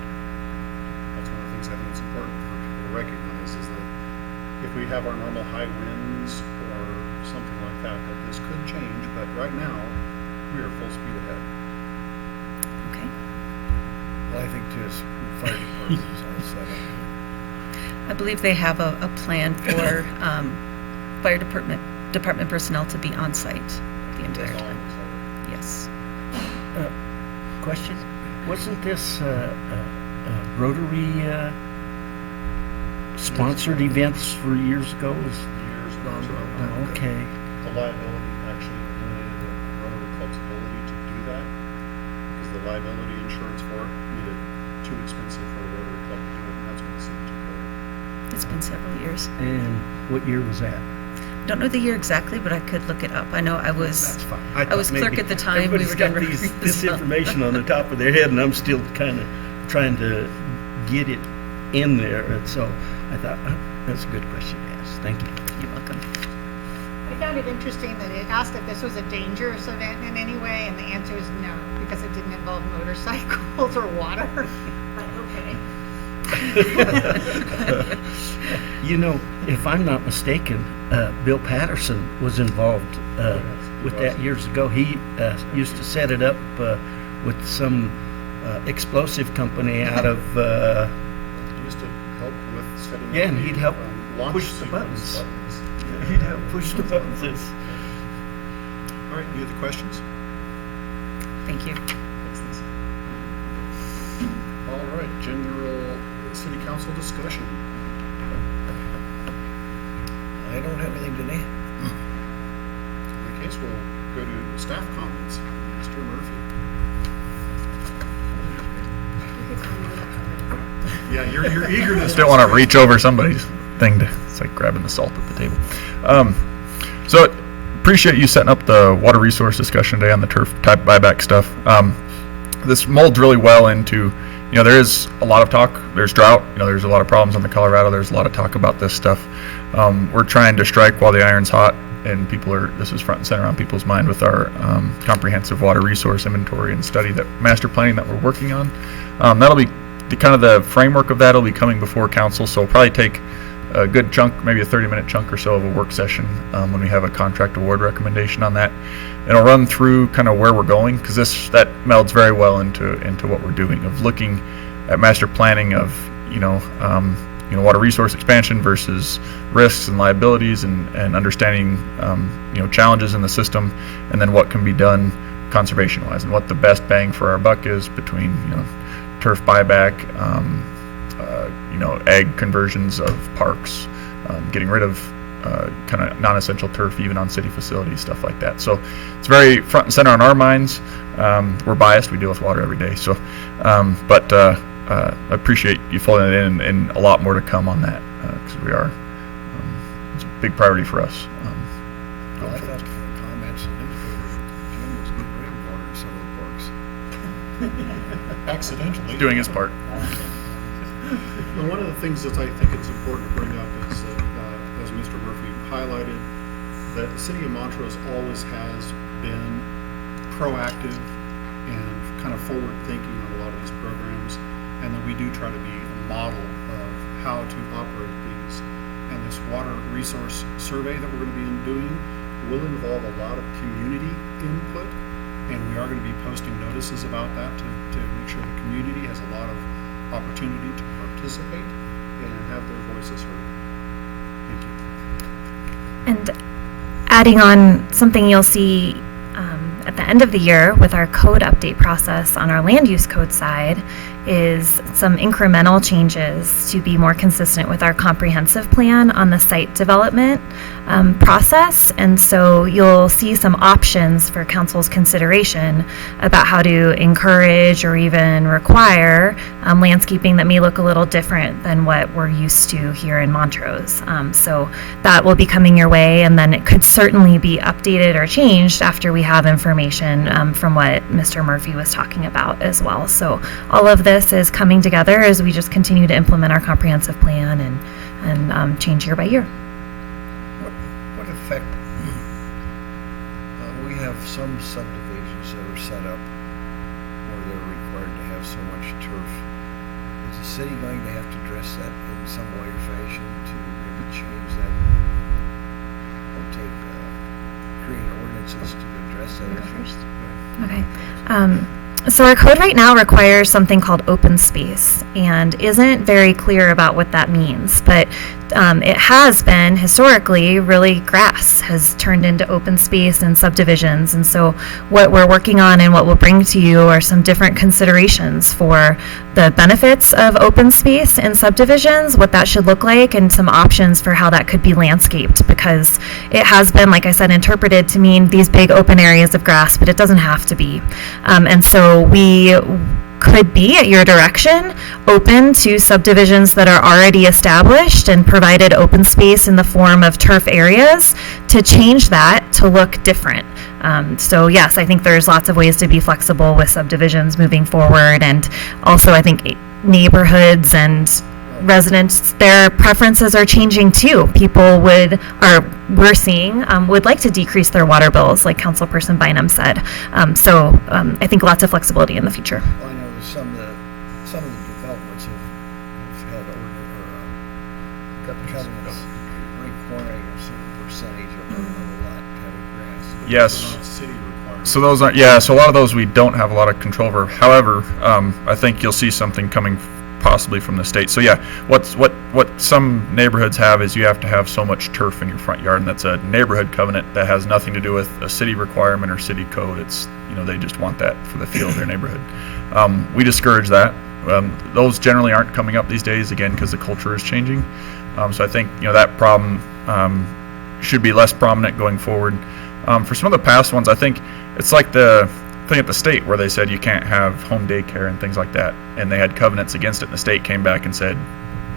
That's one of the things I think it's important for people to recognize is that if we have our normal high winds or something like that this could change, but right now, we are full speed ahead. Okay. Well, I think just fire department is all set up. I believe they have a plan for fire department personnel to be on site the entire time. Yes. Question, wasn't this Rotary sponsored events for years ago? Years ago. Okay. The liability actually eliminated the Rotary Club's ability to do that because the liability insurance for it made it too expensive for the Rotary Club to do it, and that's when the city took over. It's been several years. And what year was that? Don't know the year exactly, but I could look it up. I know I was clerk at the time. We were doing this information on the top of their head, and I'm still kind of trying to get it in there. And so I thought that's a good question to ask. Thank you. You're welcome. I found it interesting that it asked if this was a dangerous event in any way, and the answer is no, because it didn't involve motorcycles or water. But okay. You know, if I'm not mistaken, Bill Patterson was involved with that years ago. He used to set it up with some explosive company out of... He used to help with setting up and he'd help launch push the sequence buttons. He'd help push the buttons. All right, any other questions? Thank you. All right, general city council discussion. I don't have anything today. In that case, we'll go to staff comments. Mr. Murphy. Yeah, your eagerness. Just don't want to reach over somebody's thing. It's like grabbing the salt at the table. So appreciate you setting up the water resource discussion today on the turf type buyback stuff. This molds really well into there is a lot of talk. There's drought. There's a lot of problems in the Colorado. There's a lot of talk about this stuff. We're trying to strike while the iron's hot, and this is front and center on people's mind with our comprehensive water resource inventory and study, that master planning that we're working on. That'll be the framework of that will be coming before council, so it'll probably take a good chunk, maybe a 30-minute chunk or so of a work session when we have a contract award recommendation on that. It'll run through kind of where we're going, because that melds very well into what we're doing, of looking at master planning of water resource expansion versus risks and liabilities, and understanding challenges in the system, and then what can be done conservation wise, and what the best bang for our buck is between turf buyback, ag conversions of parks, getting rid of kind of non-essential turf even on city facilities, stuff like that. So it's very front and center on our minds. We're biased, we deal with water every day, so but I appreciate you folding it in, and a lot more to come on that, because we are it's a big priority for us. I thought the comments in newspaper, Jim was getting rid of water in some of the parks. Accidentally. Doing his part. Well, one of the things that I think it's important to bring up is that, as Mr. Murphy highlighted, that the city of Montrose always has been proactive and kind of forward-thinking on a lot of these programs, and that we do try to be a model of how to operate these. And this water resource survey that we're going to be doing will involve a lot of community input, and we are going to be posting notices about that to make sure the community has a lot of opportunity to participate and have their voices heard. Thank you. And adding on something you'll see at the end of the year with our code update process on our land use code side is some incremental changes to be more consistent with our comprehensive plan on the site development process. And so you'll see some options for council's consideration about how to encourage or even require landscaping that may look a little different than what we're used to here in Montrose. So that will be coming your way, and then it could certainly be updated or changed after we have information from what Mr. Murphy was talking about as well. So all of this is coming together as we just continue to implement our comprehensive plan and change year by year. What effect, we have some subdivisions that are set up where they're required to have so much turf. Is the city going to have to address that in some way or fashion to maybe change that, or create ordinances to address that issue? Okay. So our code right now requires something called open space and isn't very clear about what that means, but it has been historically really grass has turned into open space and subdivisions. And so what we're working on and what we'll bring to you are some different considerations for the benefits of open space and subdivisions, what that should look like, and some options for how that could be landscaped, because it has been, like I said, interpreted to mean these big open areas of grass, but it doesn't have to be. And so we could be, at your direction, open to subdivisions that are already established and provided open space in the form of turf areas to change that to look different. So yes, I think there's lots of ways to be flexible with subdivisions moving forward, and also I think neighborhoods and residents, their preferences are changing too. People we're seeing, would like to decrease their water bills, like Councilperson Bynum said. So I think lots of flexibility in the future. Well, I know some of the developments have had covenants requiring a certain percentage of a lot having grass. Yes. So those aren't, so a lot of those we don't have a lot of control over. However, I think you'll see something coming possibly from the state. So yeah, what some neighborhoods have is you have to have so much turf in your front yard, and that's a neighborhood covenant that has nothing to do with a city requirement or city code. It's, they just want that for the feel of their neighborhood. We discourage that. Those generally aren't coming up these days, again, because the culture is changing. So I think, that problem should be less prominent going forward. For some of the past ones, I think it's like the thing at the state where they said you can't have home daycare and things like that, and they had covenants against it, and the state came back and said,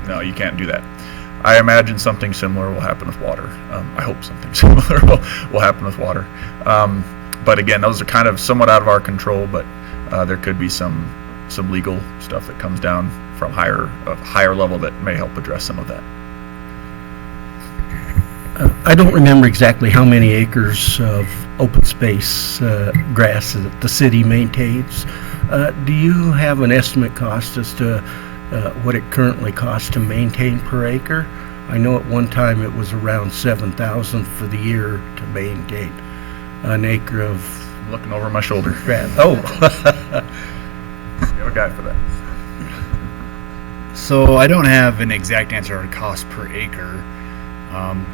no, you can't do that. I imagine something similar will happen with water. I hope something similar will happen with water. But again, those are kind of somewhat out of our control, but there could be some some legal stuff that comes down from higher level that may help address some of that. I don't remember exactly how many acres of open space grass that the city maintains. Do you have an estimate cost as to what it currently costs to maintain per acre? I know at one time it was around $7,000 for the year to maintain an acre of. I'm looking over my shoulder. Grass. Oh. You have a guy for that. So I don't have an exact answer on cost per acre,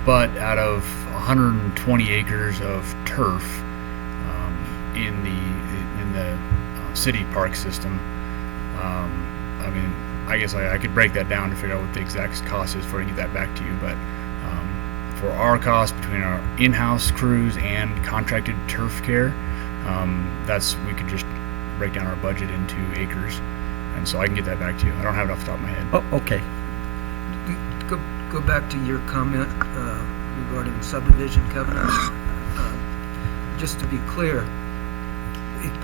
but out of 120 acres of turf in the city park system, I mean, I guess I could break that down to figure out what the exact cost is before I get that back to you. But for our cost between our in-house crews and contracted turf care, we could just break down our budget into acres, and so I can get that back to you. I don't have it off the top of my head. Oh, okay. Go back to your comment regarding subdivision covenants. Just to be clear,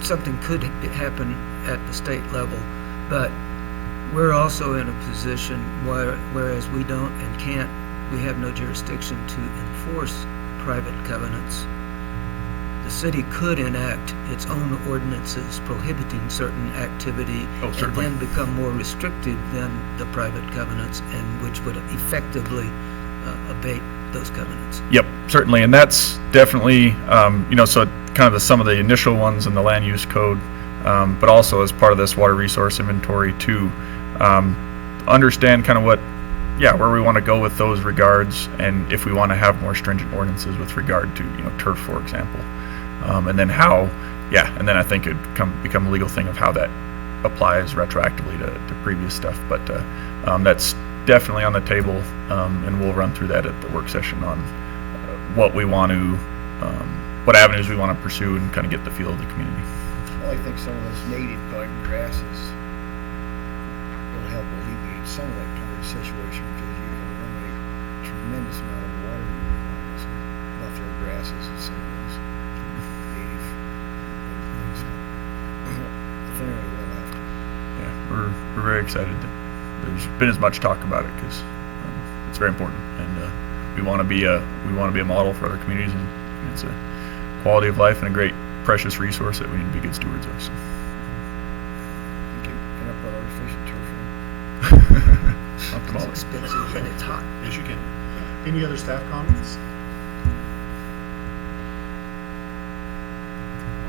something could happen at the state level, but we're also in a position whereas we don't and can't, we have no jurisdiction to enforce private covenants. The city could enact its own ordinances prohibiting certain activity and then become more restrictive than the private covenants, and which would effectively abate those covenants. Yep, certainly, and that's definitely, so kind of some of the initial ones in the land use code, but also as part of this water resource inventory to understand kind of where we want to go with those regards, and if we want to have more stringent ordinances with regard to, turf, for example. And then and then I think it'd become a legal thing of how that applies retroactively to previous stuff. But that's definitely on the table, and we'll run through that at the work session on what we want to, what avenues we want to pursue, and kind of get the feel of the community. Well, I think some of those native garden grasses will help alleviate some of that kind of situation, because you can eliminate a tremendous amount of water buffalo grasses and some of those native things. Clearly we'll have to. Yeah, we're very excited that there's been as much talk about it, because it's very important, and we want to be a model for other communities, and it's a quality of life and a great precious resource that we need to be good stewards of. So. Can I put artificial turf in? It's expensive and it's hot. Yes, you can. Any other staff comments?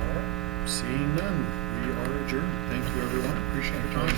All right. Seeing none, we are adjourned. Thank you, everyone. Appreciate your time.